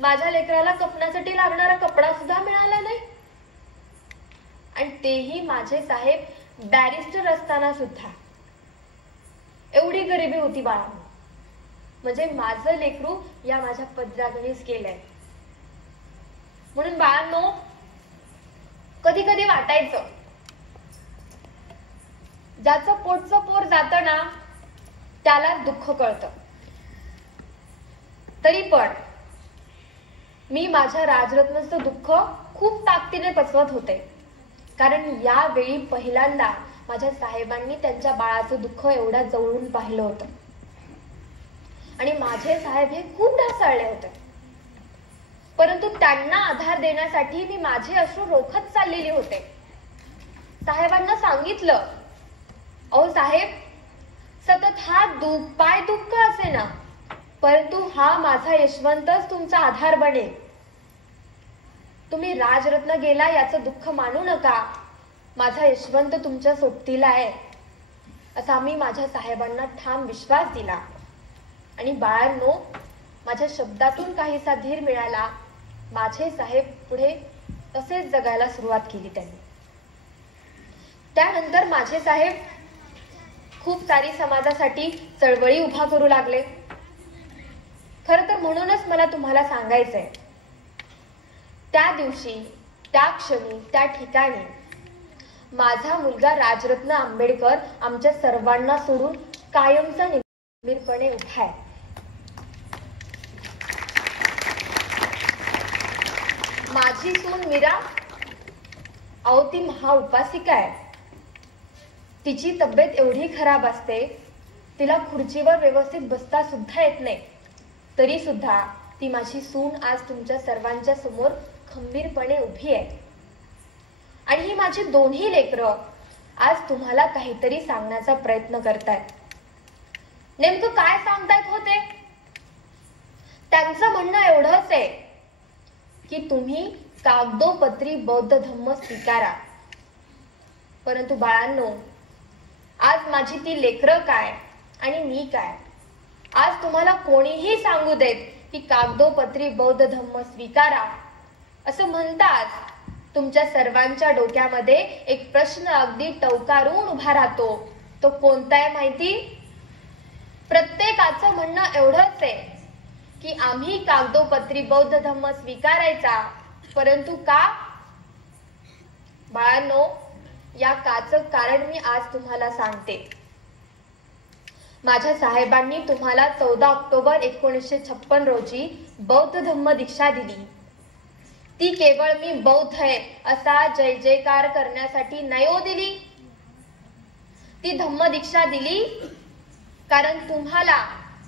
माझ्या लेकराला कफनासाठी लागणारा कपडा सुद्धा मिळाला नाही आणि तेही माझे साहेब बॅरिस्टर असताना सुद्धा. एवढी गरिबी होती बाळांनो. म्हणजे माझं लेकरू या माझ्या पदरागणीच गेलंय. म्हणून बाळांनो, कधी कधी वाटायचं, ज्याचं पोटचं पोर जातं ना त्याला दुःख कळतं. तरी पण मी माझ्या राजरत्नाचं दुःख खूप ताकदीने पचवत होते, कारण यावेळी पहिल्यांदा माझ्या साहेबांनी त्यांच्या बाळाचं दुःख एवढ्या जवळून पाहिलं होतं आणि माझे साहेब हे खूप ढासळले होते. परंतु त्यांना आधार देण्यासाठी मी माझे अश्रू रोखत चाललेली होते. साहेबांना सांगितलं, अहो साहेब, सतत हात दुख पाय दुःख असे ना, परंतु हा माझा यशवंतच तुमचा आधार बनेल. तुम्ही राजरत्न गेला याचं दुःख मानू नका, माझा यशवंत तुमच्या सोबतीला आहे, असा मी माझ्या साहेबांना ठाम विश्वास दिला. आणि बाळांनो, माझ्या शब्दातून काहीसा धीर मिळाला. माझे साहेब पुढे तसेच जगायला सुरुवात केली त्यांनी. त्यानंतर माझे साहेब खूप सारी समाजासाठी चळवळी उभा करू लागले. खरं तर म्हणूनच मला तुम्हाला सांगायचंय, त्या दिवशी, त्या क्षणी, त्या ठिकाणी माझा मुलगा राजरत्न आंबेडकर आमच्या सर्वांना सोडून कायमचा निर्भीडपणे उभा आहे. माझी सून मीरा, अहो ती महाउपासिका आहे. तिची तब्येत एवढी खराब असते, तिला खुर्चीवर व्यवस्थित बसता सुद्धा येत नाही. तरी सुद्धा ती माझी सून आज तुमच्या सर्वांच्या समोर खंबीरपणे उभी आहे. आणि ही माझी दोन्ही लेकरं आज तुम्हाला काहीतरी सांगण्याचा प्रयत्न करतायत. नेमकं काय सांगतायत होते? त्यांचं म्हणणं एवढंच आहे की तुम्ही कागदोपत्री बौद्ध धम्म स्वीकारा. परंतु बाळांनो, आज माझी ती लेकरं काय आणि मी काय. आज तुम्हाला कोणीही सांगू देत की कागदोपत्री बौद्ध धम्म स्वीकारा असं म्हणताच तुमच्या सर्वांच्या डोक्यामध्ये एक प्रश्न अगदी टवकारून उभा राहतो. तो कोणता आहे माहिती? प्रत्येकाचं म्हणणं एवढंच आहे की आम्ही कागदोपत्री बौद्ध धम्म स्वीकारायचा, परंतु का? बाळांनो, या काचं कारण मी आज तुम्हाला सांगते. माझ्या साहेबांनी तुम्हाला 14 ऑक्टोबर 1956 रोजी बौद्ध धम्म दीक्षा दिली. ती केवळ मी बौद्ध आहे असा जय जयकार करण्यासाठी नाही हो दिली. ती धम्म दीक्षा दिली कारण तुम्हाला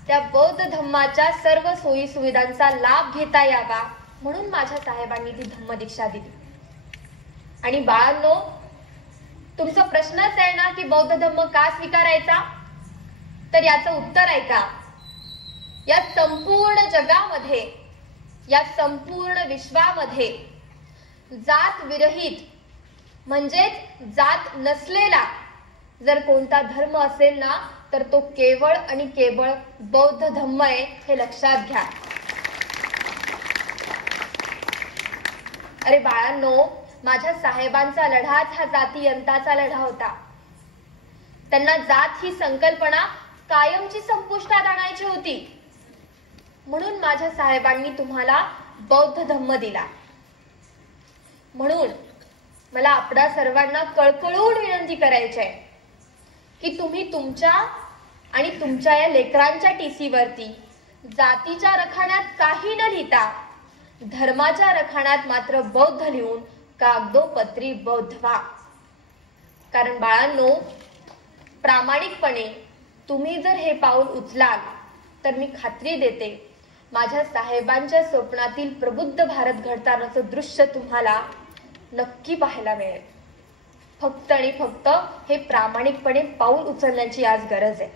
त्या बौद्ध धम्माच्या सर्व सोयी सुविधांचा लाभ घेता यावा म्हणून माझ्या साहेबांनी ती धम्म दीक्षा दिली. आणि बाळांनो, तुमचा प्रश्नच आहे ना की बौद्ध धम्म का स्वीकारायचा? तर याचं उत्तर ऐका. या संपूर्ण जगामध्ये, या संपूर्ण विश्वामध्ये जात विरहित म्हणजेच जात नसलेला जर कोणता धर्म असेल ना तर तो केवळ आणि केवळ बौद्ध धम्म आहे, हे लक्षात घ्या. अरे बाळांनो, माझ्या साहेबांचा लढाच हा जाती अंताचा लढा होता. त्यांना जात ही संकल्पना कायमची संपुष्टात आणायची होती. म्हणून माझ्या साहेबांनी तुम्हाला बौद्ध धम्म दिला. म्हणून मला आपणा सर्वांना कळकळून विनंती करायची आहे की तुम्ही तुमच्या आणि तुमच्या या लेकरांच्या टीसी वरती जातीच्या रखाण्यात काही न लिहिता धर्माच्या रखाण्यात मात्र बौद्ध लिहून कागदोपत्री बौद्ध व्हा. कारण बाळांनो, प्रामाणिकपणे तुम्ही जर हे पाऊल उचलाल तर मी खात्री देते माझ्या साहेबांच्या स्वप्नातील प्रबुद्ध भारत घडतानाचं दृश्य तुम्हाला नक्की पाहायला मिळेल. फक्त आणि फक्त हे प्रामाणिकपणे पाऊल उचलण्याची आज गरज आहे.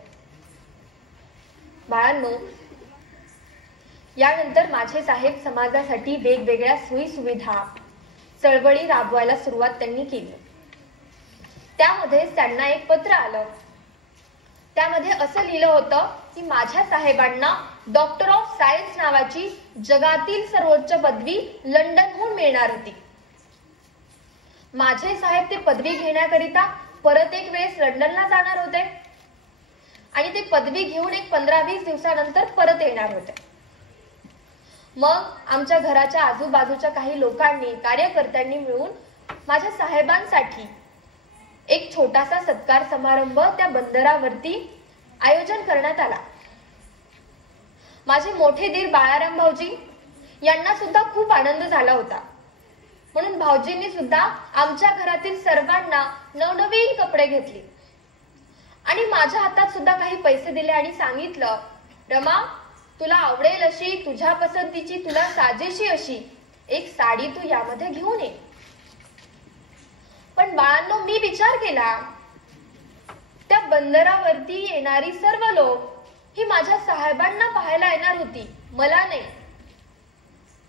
बाळांनो, यानंतर माझे साहेब समाजासाठी वेगवेगळ्या सोयी सुविधा चळवळी राबवायला सुरुवात त्यांनी केली. त्यामध्ये त्यांना एक पत्र आलं. त्यामध्ये असं लिहिलं होतं की माझ्या साहेबांना डॉक्टर ऑफ सायन्स नावाची जगातील सर्वोच्च पदवी लंडनहून मिळणार होती. माझे साहेब ते पदवी घेण्याकरिता परत एक वेळेस लंडनला जाणार होते आणि ते पदवी घेऊन एक 15-20 दिवसानंतर परत येणार होते. मग आमच्या घराच्या आजूबाजूच्या काही लोकांनी, कार्यकर्त्यांनी मिळून माझ्या साहेबांसाठी एक छोटासा सत्कार समारंभ त्या बंदरावरती आयोजन करण्यात आला. माझे मोठे दीर बाळाराम भाऊजी यांना सुद्धा खूप आनंद झाला होता. म्हणून भाऊजींनी सुद्धा आमच्या घरातील सर्वांना नवनवीन कपडे घेतले आणि माझ्या हातात सुद्धा काही पैसे दिले आणि सांगितलं, रमा, तुला आवडेल अशी, तुझ्या पसंतीची, तुला साजेशी अशी एक साडी तू यामध्ये घेऊन ये. पण बाळांनो, मी विचार केला, त्या बंदरावरती येणारी सर्व लोक ही माझ्या साहेबांना पाहायला येणार होती, मला नाही.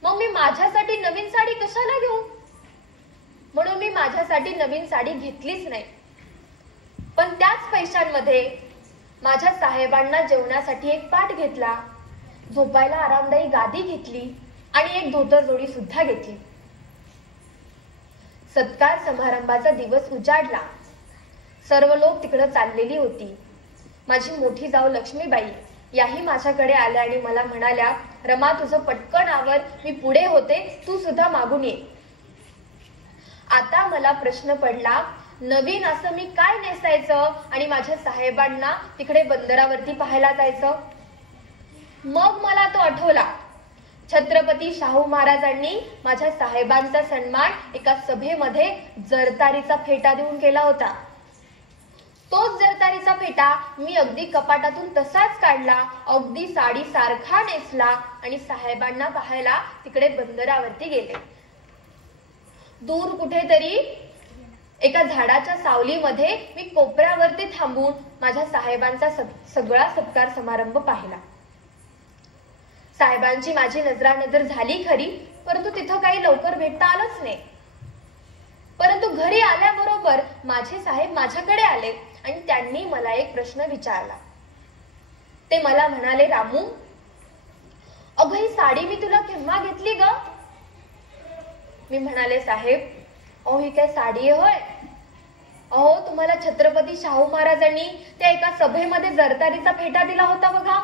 मग मी माझ्यासाठी नवीन साडी कशाला घेऊ? म्हणून मी माझ्यासाठी नवीन साडी घेतलीच नाही. पण त्याच पैशांमध्ये माझ्या साहेबांना जेवणासाठी एक पाट घेतला, झोपायला आरामदायी गादी घेतली आणि एक धोतर जोडी सुद्धा घेतली. सत्कार समारंभाचा दिवस उजाडला. सर्व लोक तिकडे चाललेली होती. माझी मोठी जाऊ लक्ष्मीबाई याही माझ्याकडे आल्या आणि मला म्हणाल्या, रमा, तुझं पटकन आवर, मी पुढे होते, तू सुद्धा मागून ये. आता मला प्रश्न पडला, नवीन असं मी काय नेसायचं आणि माझ्या साहेबांना तिकडे बंदरावरती पाहायला जायचं? मग मला तो आठवला, छत्रपती शाहू महाराजांनी माझ्या साहेबांचा सन्मान एका सभेमध्ये जरतारीचा फेटा देऊन केला होता. तोच जरतारीचा फेटा मी अगदी कपाटातून तसाच काढला, अगदी साडी सारखा नेसला आणि साहेबांना पाहायला तिकडे बंदरावरती गेले. दूर कुठेतरी एका झाडाच्या सावलीमध्ये मी कोपऱ्यावरती थांबून माझ्या साहेबांचा सगळा सत्कार समारंभ पाहिला. साहेबांची माझी नजरानजर झाली खरी, परंतु तिथं काही लवकर भेटता आलंच नाही. परंतु घरी आल्याबरोबर माझे साहेब माझ्याकडे आले आणि त्यांनी मला एक प्रश्न विचारला. ते मला म्हणाले, रामू, अगं ही साडी मी तुला केव्हा घेतली ग? मी म्हणाले, साहेब, अहो ही काय साडी आहे होय? अहो तुम्हाला छत्रपती शाहू महाराजांनी त्या एका सभेमध्ये जरतारीचा फेटा दिला होता बघा,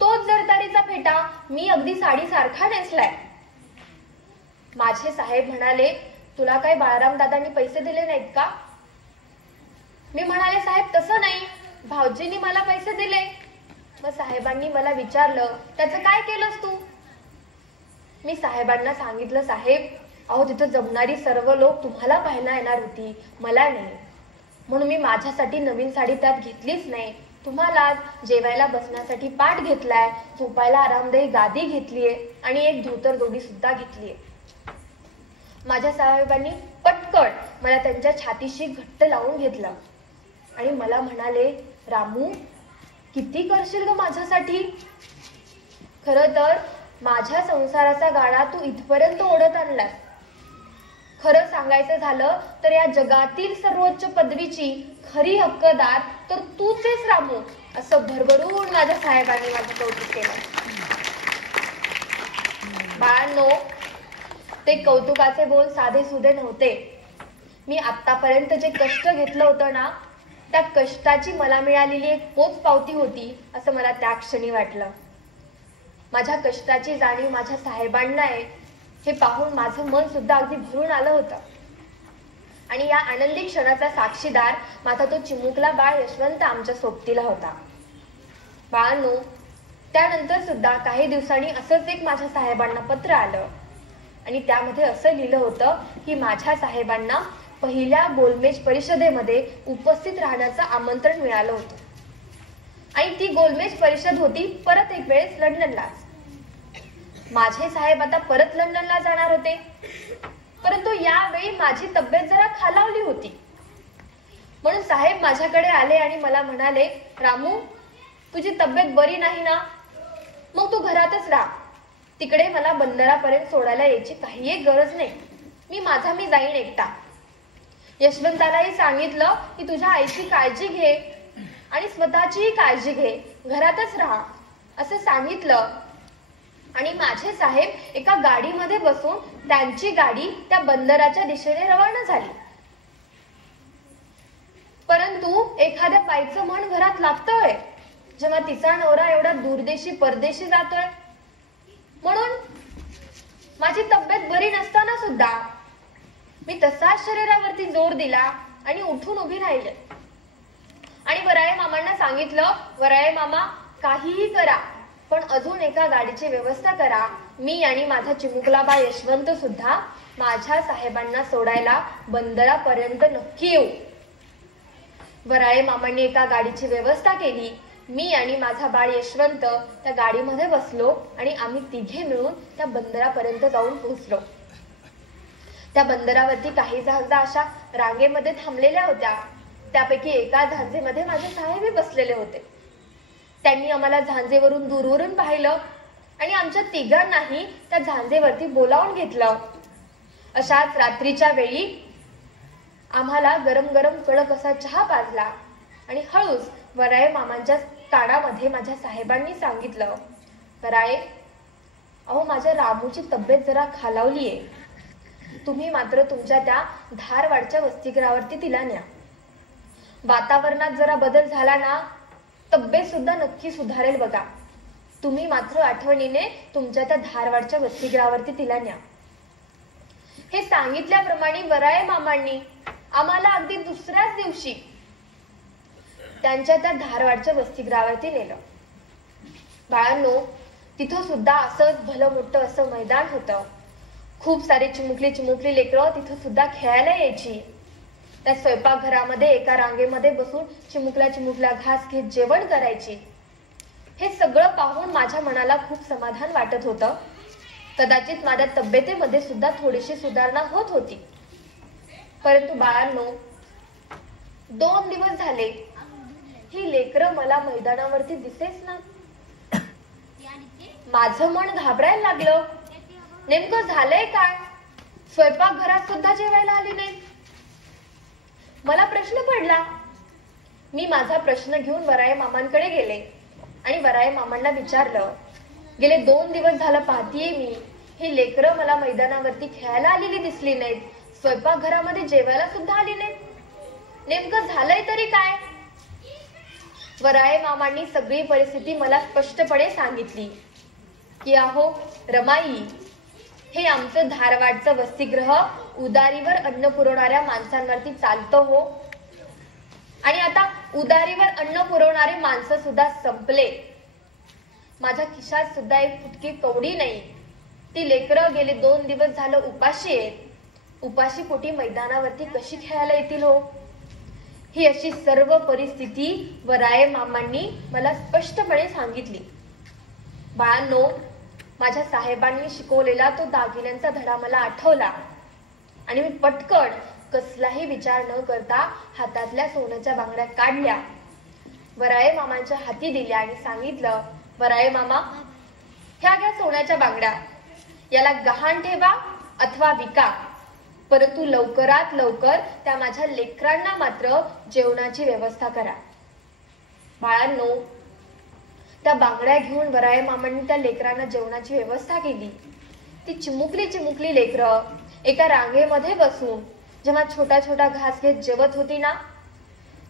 तोच जरतारीचा फेटा मी अगदी साडीसारखा नेसलाय. माझे साहेब म्हणाले, तुला काय बाळाराम दादांनी पैसे दिले नाहीत का? मी म्हणाले, साहेब तसं नाही, भाऊजींनी मला पैसे दिले. मग साहेबांनी मला विचारलं, त्याचं काय केलंस तू? मी साहेबांना सांगितलं, साहेब, अहो तिथं जमणारी सर्व लोक तुम्हाला पाहायला येणार होती, मला नाही, म्हणून मी माझ्यासाठी नवीन साडी त्यात घेतलीच नाही. तुम्हाला जेवायला बसण्यासाठी पाट घेतलाय, झोपायला आरामदायी गादी घेतलीये आणि एक धोतर जोडी सुद्धा घेतलीये. माझ्या साहेबांनी पटकन मला त्यांच्या छातीशी घट्ट लावून घेतलं आणि मला म्हणाले, रामू, किती करशील ग माझ्यासाठी? खरं तर माझ्या संसाराचा गाडा तू इथपर्यंत ओढत आणलास. खरं सांगायचं झालं तर या जगातील सर्वोच्च पदवीची खरी हक्कदार तर तूच आहेस रामू, असं भरभरून माझ्या साहेबांनी माझं कौतुक केलं. बाळांनो, ते कौतुकाचे बोल साधे सुधे नव्हते. मी आतापर्यंत जे कष्ट घेतलं होतं ना, त्या कष्टाची मला मिळालेली एक पोचपावती होती असं मला त्या क्षणी वाटलं. माझ्या कष्टाची जाणीव माझ्या साहेबांना आहे हे पाहून माझं मन सुद्धा अगदी भरून आलं होतं. आणि या आनंदी क्षणाचा साक्षीदार माझा तो चिमुकला बाळ यशवंत आमच्या सोबतीला होता. बाळांनो, त्यानंतर सुद्धा काही दिवसांनी असंच एक माझ्या साहेबांना पत्र आलं आणि त्यामध्ये असं लिहिलं होतं की माझ्या साहेबांना पहिल्या गोलमेज परिषदेमध्ये उपस्थित राहण्याचं आमंत्रण मिळालं होतं. आणि ती गोलमेज परिषद होती परत एक वेळेस लंडनलाच. माझे साहेब आता परत लंडनला जाणार होते, परंतु यावेळी माझी तब्येत जरा खालावली होती. म्हणून साहेब माझ्याकडे आले आणि मला म्हणाले, रामू, तुझी तब्येत बरी नाही ना, मग तू घरातच राहा. तिकडे मला बंदरापर्यंत सोडायला यायची काही एक गरज नाही, मी जाईन एकटा. यशवंतालाही सांगितलं की तुझ्या आईची काळजी घे आणि स्वतःचीही काळजी घे, घरातच राहा असं सांगितलं. आणि माझे साहेब एका गाडीमध्ये बसून त्यांची गाडी त्या बंदराच्या दिशेने रवाना झाली. परंतु एखाद्या बाईचं मन घरात लागतंय जेव्हा तिचा नवरा एवढा दूरदेशी परदेशी जातोय. म्हणून माझी तब्येत बरी नसताना सुद्धा मी तसाच शरीरावरती जोर दिला आणि उठून उभी राहिले आणि वराये मामांना सांगितलं, वराये मामा, काहीही करा पण अजून एका गाडीची व्यवस्था करा. मी आणि माझा चिमुकला बा यशवंत सुद्धा माझ्या साहेबांना सोडायला बंदरापर्यंत नक्की येऊ. वराये मामांनी एका गाडीची व्यवस्था केली. मी आणि माझा बाळ यशवंत त्या गाडीमध्ये बसलो आणि आम्ही तिघे मिळून त्या बंदरापर्यंत जाऊन पोहोचलो. त्या बंदरावरती काही जहाजा अशा रांगेमध्ये थांबलेल्या होत्या. त्यापैकी एका झांजेमध्ये माझे साहेबही बसलेले होते. त्यांनी आम्हाला झांजेवरून दूरवरून पाहिलं आणि आमच्या तिघांनाही त्या झांजेवरती बोलावून घेतलं. अशाच रात्रीच्या वेळी आम्हाला गरम गरम कडक असा चहा पाजला आणि हळूच वराये मामांच्या कानामध्ये माझ्या साहेबांनी सांगितलं, वराये, अहो माझ्या रामूची तब्येत जरा खालावलीये, तुम्ही मात्र तुमच्या त्या धारवाडच्या वसतिगृहावरती तिला न्या. वातावरणात जरा बदल झाला ना, तब्येत सुद्धा नक्की सुधारेल बघा. तुम्ही मात्र आठवणीने तुमच्या त्या धारवाडच्या वसतिगृहावरती तिला न्या. हे सांगितल्याप्रमाणे वराये मामांनी आम्हाला अगदी दुसऱ्याच दिवशी त्यांच्या त्या धारवाडच्या वसतिगृहावरती नेलं. बाळांनो, तिथं सुद्धा असंच भलं मोठं असं मैदान होतं. खूप सारी चिमुकली लेकरं तिथं सुद्धा खेळायला यायची. त्या स्वयंपाकघरामध्ये एका रांगेमध्ये बसून चिमुकल्या घास घेत जेवण करायची. हे सगळं पाहून माझ्या मनाला खूप समाधान वाटत होतं. कदाचित माझ्या तब्येतीमध्ये सुद्धा थोडीशी सुधारणा होत होती. परंतु बाळांनो, 2 दिवस झाले ही लेकरं मला मैदानावरती दिसेच ना. माझं मन घाबरायला लागलं. नेमकं झालंय काय? स्वयंपाकघरात सुद्धा जेवायला आली नाही. मला प्रश्न पडला, मी माझा प्रश्न घेऊन वराये मामांकडे गेले आणि वराये मामांना विचारलं, गेले 2 दिवस झालं पाहतीये मी, ही लेकरं मला मैदानावरती खेळायला आलेली दिसली नाहीत, स्वयंपाकघरामध्ये जेवायला सुद्धा आली नाहीत, नेमकं झालंय तरी काय? वराये मामांनी सगळी परिस्थिती मला स्पष्टपणे सांगितली की अहो रमाई, हे आमचं धारवाडचं वसतिगृह उदारीवर अन्न पुरवणाऱ्या माणसांवरती चालतं हो, आणि आता उदारीवर अन्न पुरवणारे माणसं सुद्धा संपले. माझ्या खिशात सुद्धा एक फुटकी कवडी नाही. ती लेकरं गेले 2 दिवस झालं उपाशी आहेत. उपाशी पोटी मैदानावरती कशी खेळायला येतील हो? ही अशी सर्व परिस्थिती वराये मामांनी मला स्पष्टपणे सांगितली. बाळांनो, माझ्या साहेबांनी शिकवलेला तो दागिन्यांचा धडा मला आठवला आणि मी पटकन कसलाही विचार न करता हातातल्या सोन्याच्या बांगड्या काढल्या, वराये मामांच्या हाती दिल्या आणि सांगितलं, वराये मामा, ह्या घ्या सोन्याच्या बांगड्या, याला गहाण ठेवा अथवा विका, परंतु लवकरात लवकर त्या माझ्या लेकरांना मात्र जेवणाची व्यवस्था करा. बाळांनो, त्या बांगड्या घेऊन वराये मामांनी त्या लेकरांना जेवणाची व्यवस्था केली. ती चिमुकली लेकरं एका रांगेमध्ये बसून जेव्हा छोटा छोटा घास घेत जेवत होती ना,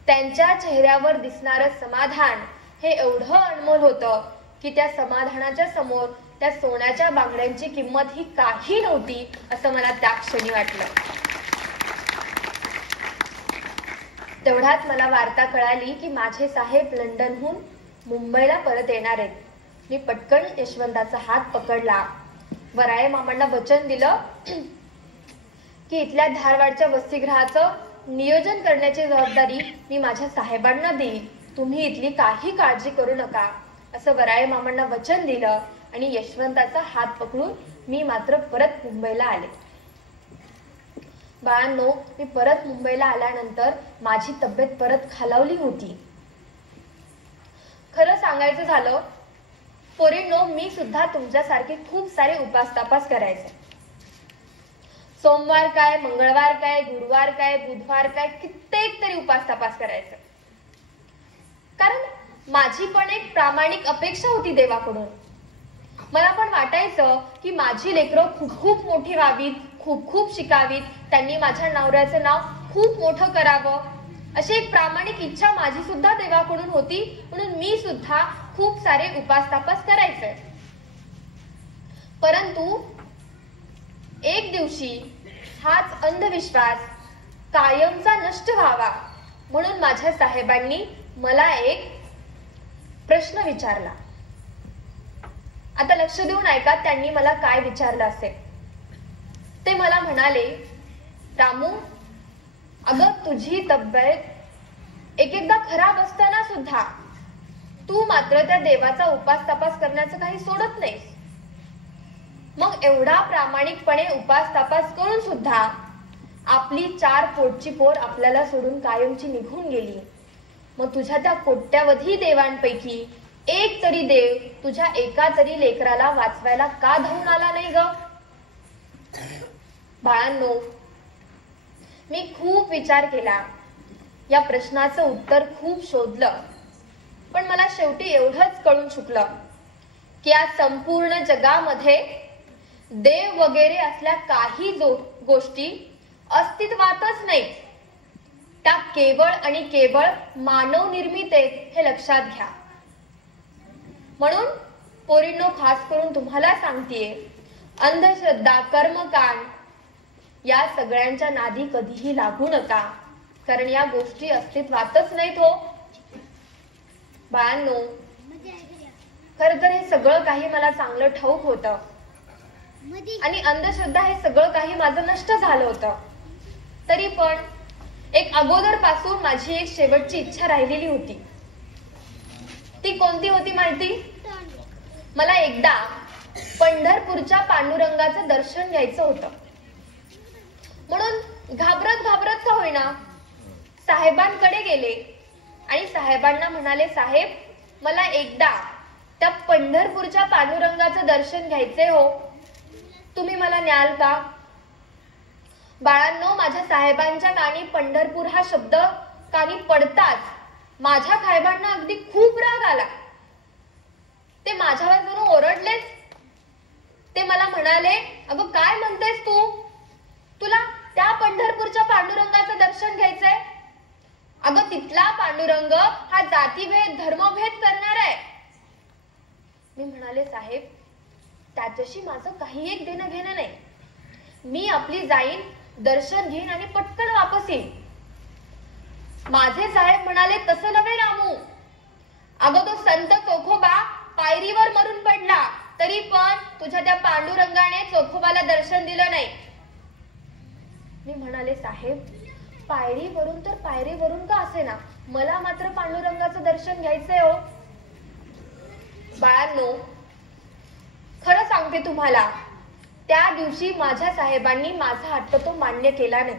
त्यांच्या चेहऱ्यावर दिसणारं समाधान हे एवढं अनमोल होतं की त्या समाधानाच्या समोर त्या सोन्याच्या बांगड्यांची किंमत ही काही नव्हती असं मला त्या क्षणी वाटलं. तेवढ्यात मला वार्ता कळाली की माझे साहेब लंडनहून मुंबईला परत येणार आहेत. मी पटकन यशवंताचा हात पकडला. वराये मामांना वचन दिलं की इथल्या धारवाडच्या वसतिगृहाचं नियोजन करण्याची जबाबदारी मी माझ्या साहेबांना देईन, तुम्ही इथली काही काळजी करू नका असं वराये मामांना वचन दिलं आणि यशवंताचा हात पकडून मी मात्र परत मुंबईला आले. बाळांनो, मी परत मुंबईला आल्यानंतर माझी तब्येत परत खालावली होती. खरं सांगायचं झालं पोरींनो, मी सुद्धा तुमच्यासारखे खूप सारे उपास तापास करायचे. सोमवार काय, मंगळवार काय, गुरुवार काय, बुधवार काय, कित्येक तरी उपास तापास करायचं. कारण माझी पण एक प्रामाणिक अपेक्षा होती देवाकडून. मला पण वाटायचं की माझी लेकरं खूप खूप मोठी व्हावीत, खूप खूप शिकावीत, त्यांनी माझ्या नवऱ्याचं नाव खूप मोठं करावं, अशी एक प्रामाणिक इच्छा माझी सुद्धा देवाकडून होती. म्हणून मी सुद्धा खूप सारे उपास तापास करायचे. परंतु एक दिवशी हाच अंधविश्वास कायमचा नष्ट व्हावा म्हणून माझ्या साहेबांनी मला एक प्रश्न विचारला. आता लक्ष देऊन ऐका, त्यांनी मला काय विचारलं असेल. ते मला म्हणाले, रामू, अगं तुझी तब्येत एक एकदा खराब असताना सुद्धा तू मात्र त्या देवाचा उपास तापास करण्याचं काही सोडत नाहीस. मग एवढा प्रामाणिकपणे उपास तापास करून सुद्धा आपली 4 पोटची पोर आपल्याला सोडून कायमची निघून गेली. मग तुझ्या त्या कोट्यावधी देवांपैकी एक तरी देव तुझ्या एका तरी लेकराला वाचवायला का धावून आला नाही ग? बाळांनो, मी खूप विचार केला, या प्रश्नाचं उत्तर खूप शोधलं, पण मला शेवटी एवढंच कळून चुकलं की या संपूर्ण जगामध्ये देव वगैरे असल्या काही गोष्टी अस्तित्वातच नाहीत. त्या केवळ आणि केवळ मानव निर्मित आहेत हे लक्षात घ्या. म्हणून पोरींनो, खास करून तुम्हाला सांगतेय, अंधश्रद्धा, कर्मकांड या सगळ्यांच्या नादी कधीही लागू नका, कारण या गोष्टी अस्तित्वातच नाहीत हो. बाळांनो, खर तर हे सगळं काही मला चांगलं ठाऊक होतं आणि अंधश्रद्धा हे सगळं काही माझं नष्ट झालं होतं. तरी पण एक अगोदर पासून माझी एक शेवटची इच्छा राहिलेली होती. ती कोणती होती माहिती? मला एकदा पंढरपूरच्या पांडुरंगाचं दर्शन घ्यायचं होतं. म्हणून घाबरत घाबरत का होईना साहेबांकडे गेले आणि साहेबांना म्हणाले, साहेब, मला एकदा त्या पंढरपूरच्या पांडुरंगाचं दर्शन घ्यायचंय हो, तुम्ही मला न्याल का? बाळांनो, माझ्या साहेबांच्या कानी पंढरपूर हा शब्द कानी पडताच माझ्या साहेबांना अगदी खूप राग आला. ते माझ्यावर जणू ओरडलेच. ते मला म्हणाले, अगं काय म्हणतेस तू? तुला त्या पंढरपूरच्या पांडुरंगाचं दर्शन घ्यायचंय? अगं तिथला पांडुरंग हा जातीभेद धर्मभेद करणार आहे. मी म्हणाले, साहेब त्याच्याशी माझं काही एक देणं घेणं नाही. मी आपली जाईन, दर्शन घेईन आणि पटकन वापस येईन. माझे साहेब म्हणाले, तसं नव्हे रामू. अगं तो संत चोखोबा पायरीवर मरून पडला, तरी पण तुझ्या त्या पांडुरंगाने चोखोबाला दर्शन दिलं नाही. मी म्हणाले, साहेब पायरीवरून तर पायरीवरून का असेना, मला मात्र पांडुरंगाचं दर्शन घ्यायचंय हो. बाळांनो, खरं सांगते तुम्हाला, त्या दिवशी माझ्या साहेबांनी माझा हट्ट तो मान्य केला नाही.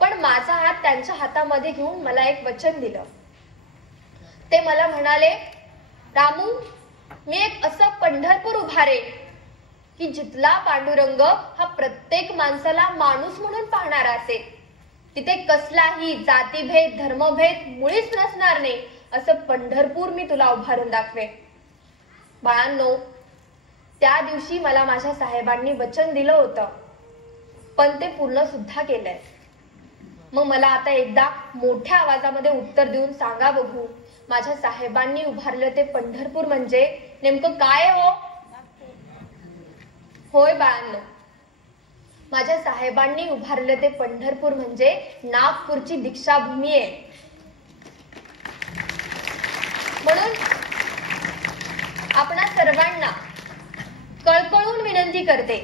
पण माझा हात त्यांच्या हातामध्ये घेऊन मला एक वचन दिलं. ते मला म्हणाले, रामू मी एक असं पंढरपूर उभारे की जिथला पांडुरंग हा प्रत्येक माणसाला माणूस म्हणून पाहणारा असेल. तिथे कसलाही जातीभेद धर्मभेद मुळीच नसणार नाही, असं पंढरपूर मी तुला उभारून दाखवे. बाळांनो, त्या दिवशी मला माझ्या साहेबांनी वचन दिलं होतं, पण ते पूर्ण सुद्धा केलंय. मग मला आता एकदा मोठ्या आवाजामध्ये उत्तर देऊन सांगा बघू, माझ्या साहेबांनी उभारलं ते पंढरपूर म्हणजे नेमकं काय हो? होय बाळांनो, माझ्या साहेबांनी उभारलं ते पंढरपूर म्हणजे नागपूरची दीक्षाभूमी आहे. म्हणून आपणा सर्वांना कळकळून विनंती करते,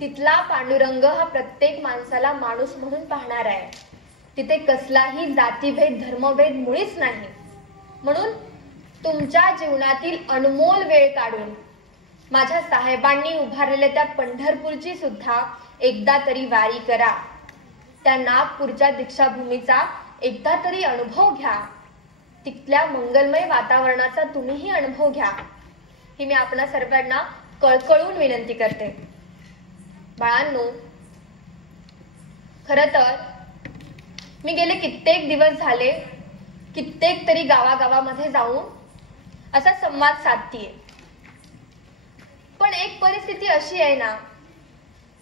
तिथला पांडुरंग हा प्रत्येक माणसाला माणूस म्हणून पाहणार आहे. तिथे कसलाही जातीभेद धर्मभेद मुळीच नाही. म्हणून तुमच्या जीवनातील अनमोल वेळ काढून माझ्या साहेबांनी उभारलेल्या त्या पंढरपूरची सुद्धा एकदा तरी वारी करा. त्या नागपूरच्या दीक्षाभूमीचा एकदा तरी अनुभव घ्या. तिथल्या मंगलमय वातावरणाचा तुम्हीही अनुभव घ्या, ही मी आपणा सर्वांना कळकळून विनंती करते. बाळांनो, खर तर मी गेले कित्येक दिवस झाले कित्येक तरी गावागावामध्ये जाऊन असा संवाद साधतीये. पण एक परिस्थिती अशी आहे ना,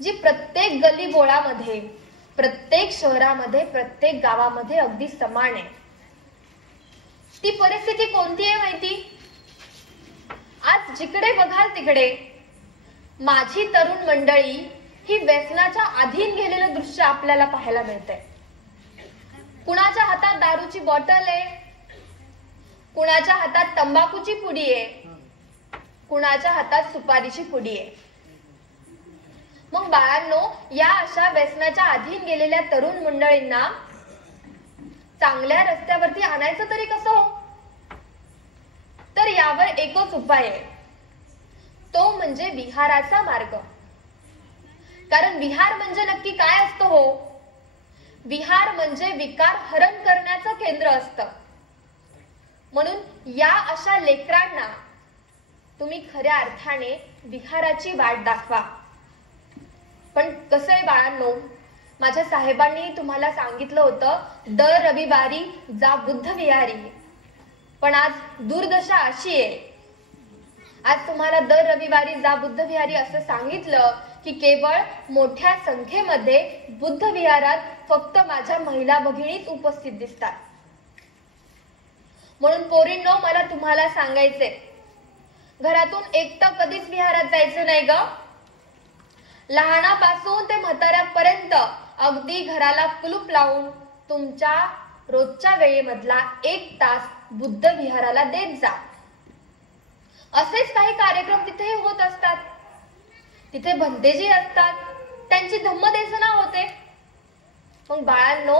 जी प्रत्येक गल्ली बोळामध्ये, प्रत्येक शहरामध्ये, प्रत्येक गावामध्ये अगदी समान आहे. ती परिस्थिती कोणती आहे माहिती? आज जिकडे बघाल तिकडे माझी तरुण मंडळी ही व्यसनाच्या अधीन गेलेलं दृश्य आपल्याला पाहायला मिळतंय. कुणाच्या हातात दारूची बॉटल आहे, कुणाच्या हातात तंबाखूची पुडी आहे, कुणाच्या हातात सुपारीची पुडी आहे. मग बाळांनो, या अशा व्यसनाच्या अधीन गेलेल्या तरुण मंडळींना चांगल्या रस्त्यावरती आणायचं तरी कसं? तर यावर एकच उपाय आहे, तो म्हणजे विहाराचा मार्ग. कारण विहार म्हणजे नक्की काय असतं हो? विहार म्हणजे विकार हरण करण्याचं केंद्र असतं. म्हणून या अशा लेकरांना तुम्ही खऱ्या अर्थाने विहाराची वाट दाखवा. पण कसं आहे बाळांनो, माझ्या साहेबांनी तुम्हाला सांगितलं होतं, दर रविवारी जा बुद्ध विहारी. पण आज दुर्दशा अशी आहे, आज तुम्हाला दर रविवारी जा बुद्ध विहारी असं सांगितलं की केवळ मोठ्या संख्येमध्ये बुद्ध विहारात फक्त माझ्या महिला भगिनीच उपस्थित दिसतात. म्हणून पोरींनो, मला तुम्हाला सांगायचंय, घरातून एकटं कधीच विहारात जायचं नाही ग. लहानापासून ते म्हाताऱ्यापर्यंत अगदी घराला कुलूप लावून तुमच्या रोजच्या वेळेमधला 1 तास बुद्ध विहाराला देत जा. असेच काही कार्यक्रम तिथे होत असतात. तिथे भंतेजी असतात, त्यांची धम्मदेसना होते. मग बाळांनो,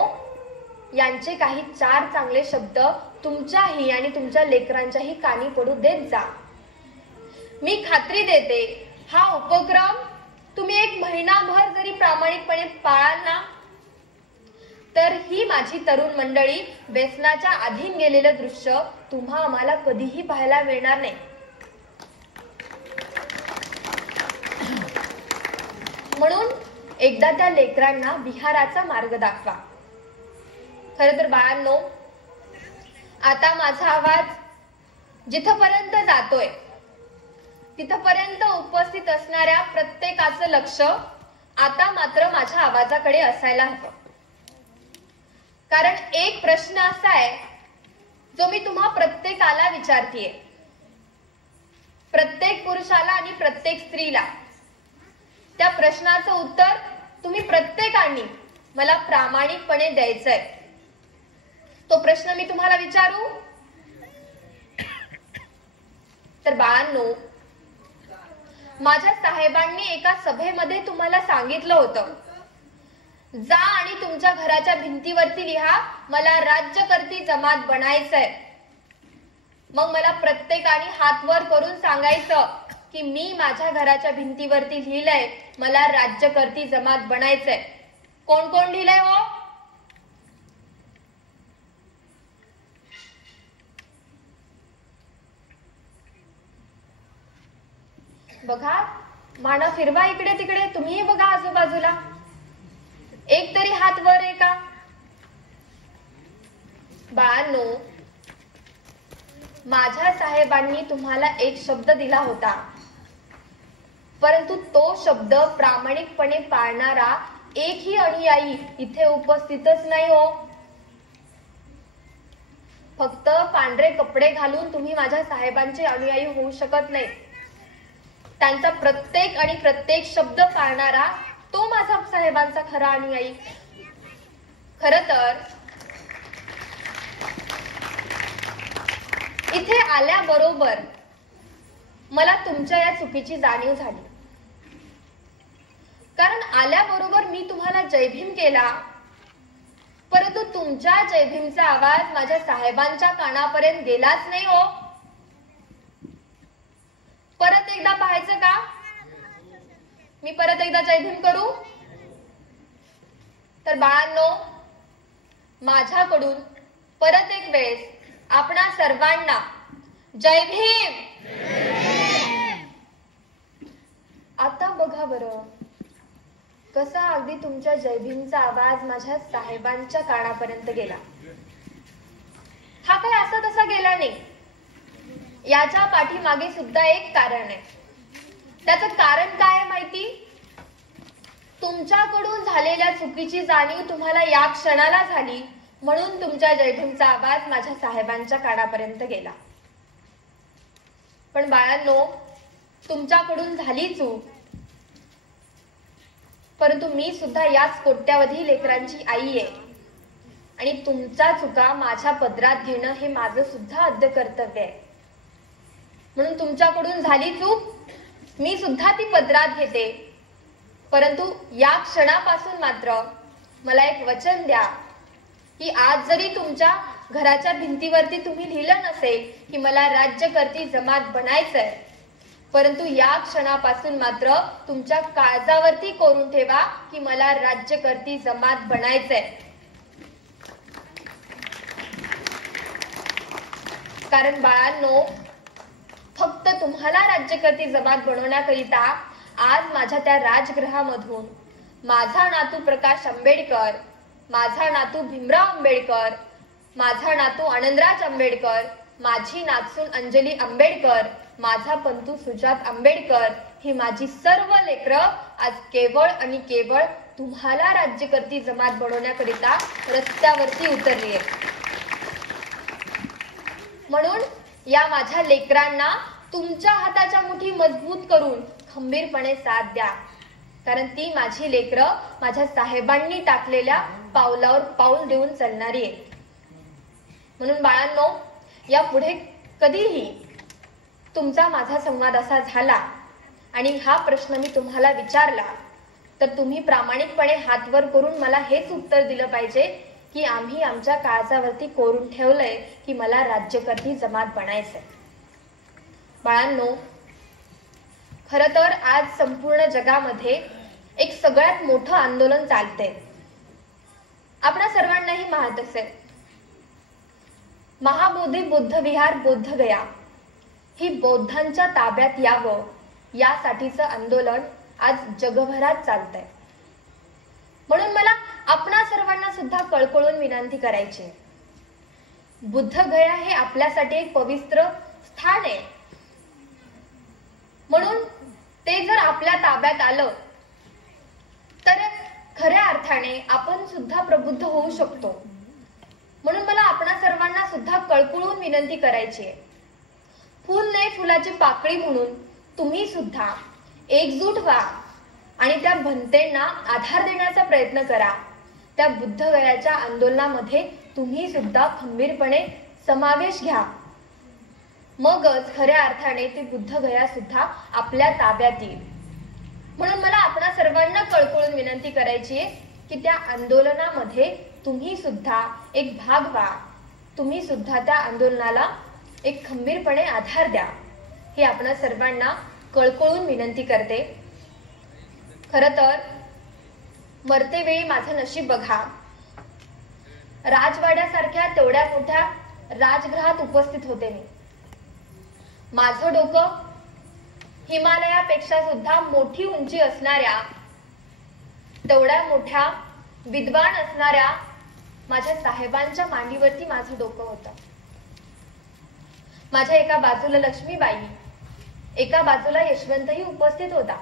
यांचे काही 4 चांगले शब्द तुमच्याही आणि तुमच्या लेकरांच्याही कानी पडू देत जा. मी खात्री देते, हा उपक्रम तुम्ही 1 महिनाभर जरी प्रामाणिकपणे पाळाल ना, तर ही माझी तरुण मंडळी व्यसनाच्या अधीन गेलेलं दृश्य तुम्हा आम्हाला कधीही पाहायला मिळणार नाही. म्हणून एकदा त्या लेकरांना विहाराचा मार्ग दाखवा. खरं तर बाळांनो, आता माझा आवाज जिथपर्यंत जातोय तिथपर्यंत उपस्थित असणाऱ्या प्रत्येकाचं लक्ष आता मात्र माझ्या आवाजाकडे असायला हवं. कारण एक प्रश्न असा आहे जो मी तुम्हा प्रत्येकाला विचारतीये, प्रत्येक पुरुषाला आणि प्रत्येक स्त्रीला. त्या प्रश्नाचं उत्तर तुम्ही प्रत्येकाने मला प्रामाणिकपणे द्यायचंय. तो प्रश्न मी तुम्हाला विचारू. तर बाळांनो, माझ्या साहेबांनी एका सभेमध्ये तुम्हाला सांगितलं होतं, जा आणि तुमच्या घराच्या भिंतीवरती लिहा, मला राज्यकर्ती जमात बनायचंय. मग मला प्रत्येकाने हात वर करून सांगायचं की मी माझ्या घराच्या भिंतीवरती लिहिलंय, मला राज्यकर्ती जमात बनायचंय. कोण कोण लिहिलंय हो? बघा, माना फिरवा इकडे तिकडे, तुम्ही बघा आजूबाजूला. एक तरी हात वर आहे का? बाळांनो, माझ्या साहेबांनी तुम्हाला एक शब्द दिला होता, परंतु तो शब्द प्रामाणिकपणे पाळणारा एकही अनुयायी इथे उपस्थितच नाही हो. फक्त पांढरे कपडे घालून तुम्ही माझ्या साहेबांचे अनुयायी होऊ शकत नाही. त्यांचा प्रत्येक शब्द पाळणारा तो माझा साहेबांचा खरा अनुयायी. खरं तर इथे आल्याबरोबर मला तुमच्या या चुकीची जाणीव झाली. कारण आल्याबरोबर मी तुम्हाला जयभीम केला, परंतु तुमच्या जयभीमचा आवाज माझ्या साहेबांच्या कानापर्यंत गेलाच नाही हो. परत एकदा पाहायचं का? मी परत एकदा जयभीम करू? तर बाळांनो, माझ्याकडून परत एक वेळेस आपणा सर्वांना जय भीम. आता बघा बरं, कसा अगदी तुमच्या जयभीमचा आवाज माझ्या साहेबांच्या कानापर्यंत गेला. हा काय असा तसा गेला नाही. याच्या पाठीमागे सुद्धा एक कारण आहे. त्याचं कारण काय आहे माहिती? तुमच्याकडून झालेल्या चुकीची जाणीव तुम्हाला या क्षणाला झाली, म्हणून तुमच्या जयभीमचा आवाज माझ्या साहेबांच्या कानापर्यंत गेला. पण बाळांनो, तुमच्याकडून झाली चूक, परंतु मी सुद्धा याच कोट्यावधी लेकरांची आई आहे आणि तुमच्या चुका माझ्या पदरात घेणं हे माझं सुद्धा आद्य कर्तव्य आहे. म्हणून तुमच्याकडून झाली चूक, मी सुद्धा ती पदरात घेते. परंतु या क्षणापासून मात्र मला एक वचन द्या की आज जरी तुमच्या घराच्या भिंतीवरती तुम्ही लिहिलं नसेल की मला राज्यकर्ती जमात बनायचंय, परंतु या क्षणापासून मात्र तुमच्या काळजावरती कोरून ठेवा की मला राज्यकर्ती जमात बनायचंय. कारण बाळांनो, फक्त तुम्हाला राज्यकर्ती जमात बनवण्याकरिता आज माझ्या त्या राजगृहामधून माझा नातू प्रकाश आंबेडकर, माझा नातू भीमराव आंबेडकर, माझा नातू आनंदराज आंबेडकर, माझी नातसून अंजली आंबेडकर, माझा पंतू सुजात आंबेडकर, ही माझी सर्व लेकरं आज केवळ आणि केवळ तुम्हाला राज्यकर्ती जमात बनवण्याकरिता रस्त्यावरती उतरली आहे. म्हणून या माझ्या लेकरांना तुमच्या हाताच्या मुठी मजबूत करून खंबीरपणे साथ द्या. कारण ती माझी लेकरं माझ्या साहेबांनी टाकलेल्या पावलावर पाऊल देऊन चालणारी आहे. म्हणून बाळांनो, यापुढे कधीही तुमचा माझा संवाद असा झाला आणि हा प्रश्न मी तुम्हाला विचारला, तर तुम्ही प्रामाणिकपणे हात वर करून मला हेच उत्तर दिलं पाहिजे की आम्ही आमच्या काळजावरती कोरून ठेवलंय की मला राज्यकर्ती जमात बनायचंय. बाळांनो, खरं तर आज संपूर्ण जगामध्ये एक सगळ्यात मोठं आंदोलन चालतंय. आपणा सर्वांनाही माहित असेल, महाबोधी बुद्ध विहार बोधगया ही बौद्धांच्या ताब्यात यावं यासाठीचं आंदोलन आज जगभरात चालतंय. म्हणून मला आपणा सर्वांना सुद्धा कळकळून विनंती करायची. बुद्धगया हे आपल्यासाठी एक पवित्र स्थान आहे. म्हणून ते जर आपल्या ताब्यात आलं तर खऱ्या अर्थाने आपण सुद्धा प्रबुद्ध होऊ शकतो. म्हणून मला आपणा सर्वांना सुद्धा कळकळून विनंती करायची आहे. फुल नाही फुलाची पाकळी म्हणून तुम्ही सुद्धा एकजूट व्हा आणि त्या भन्तेंना आधार देण्याचा प्रयत्न करा. त्या बुद्धगयाच्या आंदोलनामध्ये तुम्ही सुद्धा खंबीरपणे समावेश घ्या. मगच खऱ्या अर्थाने ती बुद्धगया सुद्धा आपल्या ताब्यात येईल. म्हणून मला आपणा सर्वांना कळकळून विनंती करायची आहे की त्या आंदोलनामध्ये तुम्ही सुद्धा एक भाग व्हा. तुम्ही सुद्धा त्या आंदोलनाला एक खंबीरपणे आधार द्या. हे आपणा सर्वांना कळकळून विनंती करते. खरं तर मरते वेळी माझं नशीब बघा. राजवाड्यासारख्या तेवढ्या मोठ्या राजगृहात उपस्थित होते मी. माझं डोकं हिमालयापेक्षा सुद्धा मोठी उंची असणाऱ्या तेवढ्या मोठ्या विद्वान असणाऱ्या माझ्या साहेबांच्या मांडीवरती माझं डोकं होतं. माझ्या एका बाजूला लक्ष्मीबाई, एका बाजूला यशवंतही उपस्थित होता.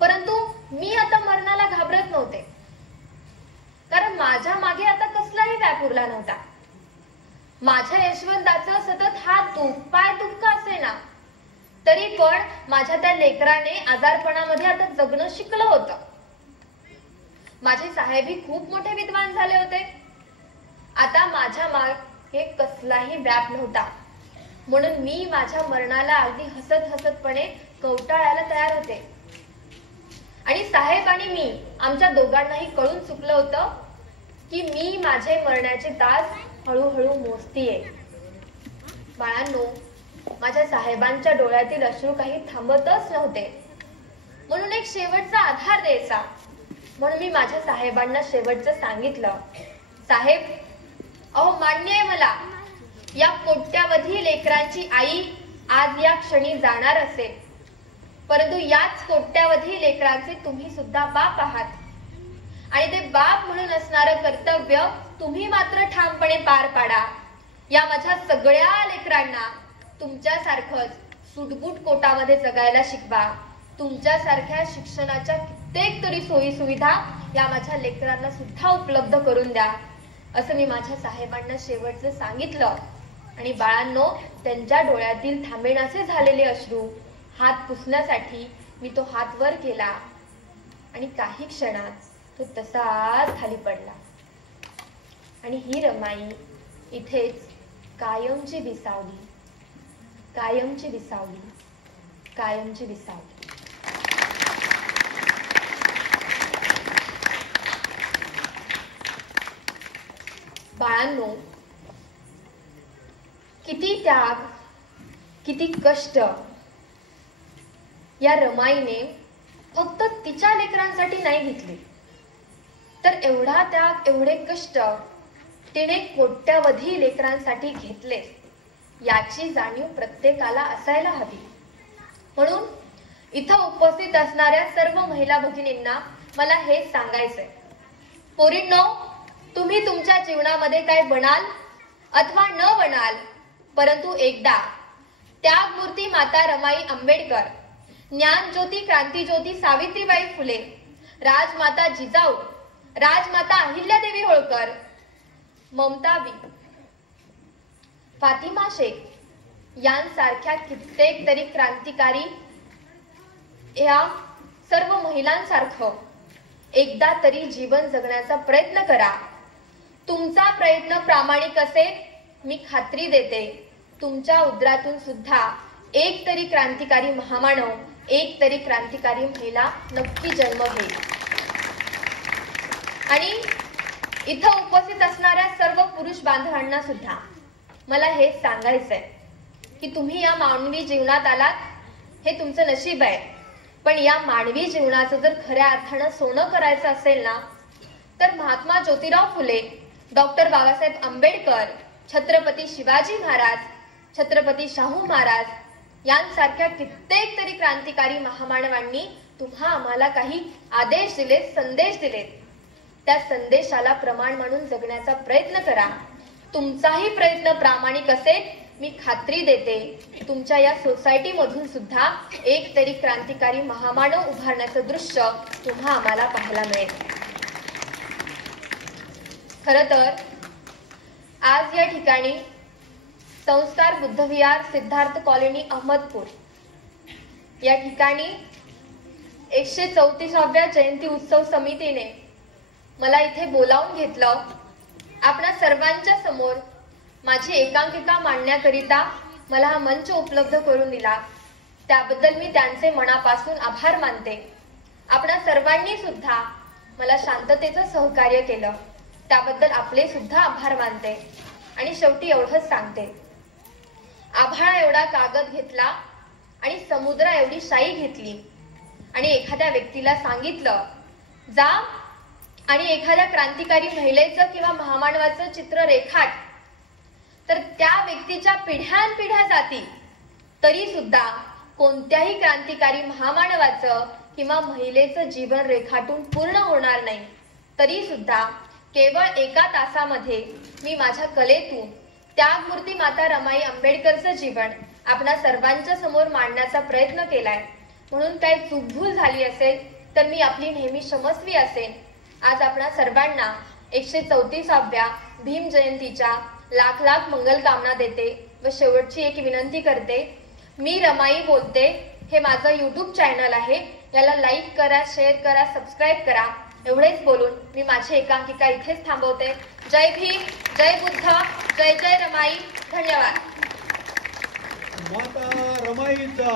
परंतु मी आता मरणाला घाबरत नव्हते, कारण माझ्या मागे आता कसलाही व्याप उरला नव्हता. माझ्या यशवंताचं सतत हात दुख पाय दुःख असे ना, तरी पण माझ्या त्या लेकराने आजारपणामध्ये आता जगणं शिकलं होतं. माझे साहेबही खूप मोठे विद्वान झाले होते. आता माझ्या मागे कसलाही व्याप नव्हता. म्हणून मी माझ्या मरणाला अगदी हसत हसतपणे कवटाळायला तयार होते. आणि साहेब आणि मी आमच्या दोघांनाही कळून चुकलं होतं की मी माझे मरण्याचे तास हळूहळू मोजतीये. बाळांनो, माझ्या साहेबांच्या डोळ्यातील अश्रू काही थांबतच नव्हते. म्हणून एक शेवटचा आधार द्यायचा म्हणून मी माझ्या साहेबांना शेवटचं सांगितलं, साहेब, अहो मान्य आहे मला, या कोट्यावधी लेकरांची आई आज या क्षणी जाणार असेल, परंतु याच कोट्यावधी लेकरांचे तुम्ही सुद्धा बाप आहात आणि ते बाप म्हणून असणारं कर्तव्य तुम्ही मात्र ठामपणे पार पाडा. या माझ्या सगळ्या लेकरांना तुमच्यासारखंच सुटबुट कोटामध्ये जगायला शिकवा. तुमच्यासारख्या शिक्षणाच्या कित्येक तरी सोयी सुविधा या माझ्या लेकरांना सुद्धा उपलब्ध करून द्या, असं मी माझ्या साहेबांना शेवटचं सांगितलं. आणि बाळांनो, त्यांच्या डोळ्यातील थांबेनासे झालेले अश्रू हात पुसण्यासाठी मी तो हात वर केला आणि काही क्षणात तो तसाच खाली पडला. आणि ही रमाई इथेच कायमची विसावली, कायमची विसावली, कायमची विसावली. बाळांनो, किती त्याग, किती कष्ट या रमाईने फक्त तिच्या लेकरांसाठी नाही घेतले, तर एवढा त्याग, एवढे कष्ट तिने कोट्यावधी लेकरांसाठी घेतले, याची जाणीव प्रत्येकाला असायला हवी. म्हणून इथं उपस्थित असणाऱ्या सर्व महिला भगिनींना मला हेच सांगायचंय, पोरींनो, तुम्ही तुमच्या जीवनामध्ये काय बनाल अथवा न बनाल, परंतु एकदा त्यागमूर्ती माता रमाई आंबेडकर, ज्ञानज्योती क्रांतीज्योती सावित्रीबाई फुले, राजमाता जिजाऊ, राजमाता अहिल्यादेवी होळकर, ममताबी, फातिमा शेख यांसारख्या कित्येक तरी क्रांतिकारी या सर्व महिलांसारखं एकदा तरी जीवन जगण्याचा प्रयत्न करा. तुमचा प्रयत्न प्रामाणिक असेल, मी खात्री देते तुमच्या उदरातून सुद्धा एक तरी क्रांतिकारी महामानव, एक तरी क्रांतिकारी महिला नक्की जन्म घेईल. आणि इथं उपस्थित असणाऱ्या सर्व पुरुष बांधवांना सुद्धा मला हेच सांगायचंय की तुम्ही या मानवी जीवनात आलात, हे तुमचं नशीब आहे. पण या मानवी जीवनाचं जर खऱ्या अर्थानं सोनं करायचं असेल ना, तर महात्मा ज्योतिराव फुले, डॉक्टर बाबासाहेब आंबेडकर, छत्रपती शिवाजी महाराज, छत्रपती शाहू महाराज यांसारख्या कित्येक तरी क्रांतिकारी महामानवांनी तुम्हा आम्हाला काही आदेश दिलेत, संदेश दिलेत. त्या संदेशाला प्रमाण म्हणून जगण्याचा प्रयत्न करा. तुमचाही प्रयत्न प्रामाणिक असेल, मी खात्री देते तुमच्या या सोसायटी मधून सुद्धा एक तरी क्रांतिकारी महामानव उभारण्याचं दृश्य तुम्हा आम्हाला पाहायला मिळेल. खर तर आज या ठिकाणी संस्कार बुद्धविहार सिद्धार्थ कॉलनी अहमदपूर या ठिकाणी 134व्या जयंती उत्सव समितीने मला इथे बोलावून घेतलं. आपणा सर्वांच्या समोर माझी एकांकिका मांडण्याकरिता मला हा मंच उपलब्ध करून दिला, त्याबद्दल मी त्यांचे मनापासून आभार मानते. आपणा सर्वांनी सुद्धा मला शांततेचं सहकार्य केलं, त्याबद्दल आपले सुद्धा आभार मानते. आणि शेवटी एवढंच सांगते, आभाळा एवढा कागद घेतला आणि समुद्रा एवढी शाई घेतली आणि एखाद्या व्यक्तीला सांगितलं जा आणि एखाद्या क्रांतिकारी महिलेचं किंवा महामानवाचं चित्र रेखाट, तर त्या व्यक्तीच्या पिढ्यानपिढ्या जातील तरी सुद्धा कोणत्याही क्रांतिकारी महामानवाचं किंवा महिलेचं जीवन रेखाटून पूर्ण होणार नाही. तरी सुद्धा केवळ एका तासामध्ये मी माझ्या कलेतून त्यागमूर्ती माता रमाई आंबेडकरचं जीवन आपणा सर्वांच्या समोर मांडण्याचा प्रयत्न केलाय. म्हणून काही चूकभूल झाली असेल तर मी आपली नेहमी क्षमस्वी असेन. आज आपणा सर्वांना 134व्या भीम जयंतीच्या लाख लाख मंगल कामना देते व शेवटची एक विनंती करते. मी रमाई बोलते हे माझं YouTube चॅनल आहे, याला लाईक करा, शेअर करा, सबस्क्राईब करा. एवढेच बोलून मी माझी एकांकिका इथेच थांबवते. जय भीम, जय बुद्ध, जय जय रमाई. धन्यवाद. माता रमाईचा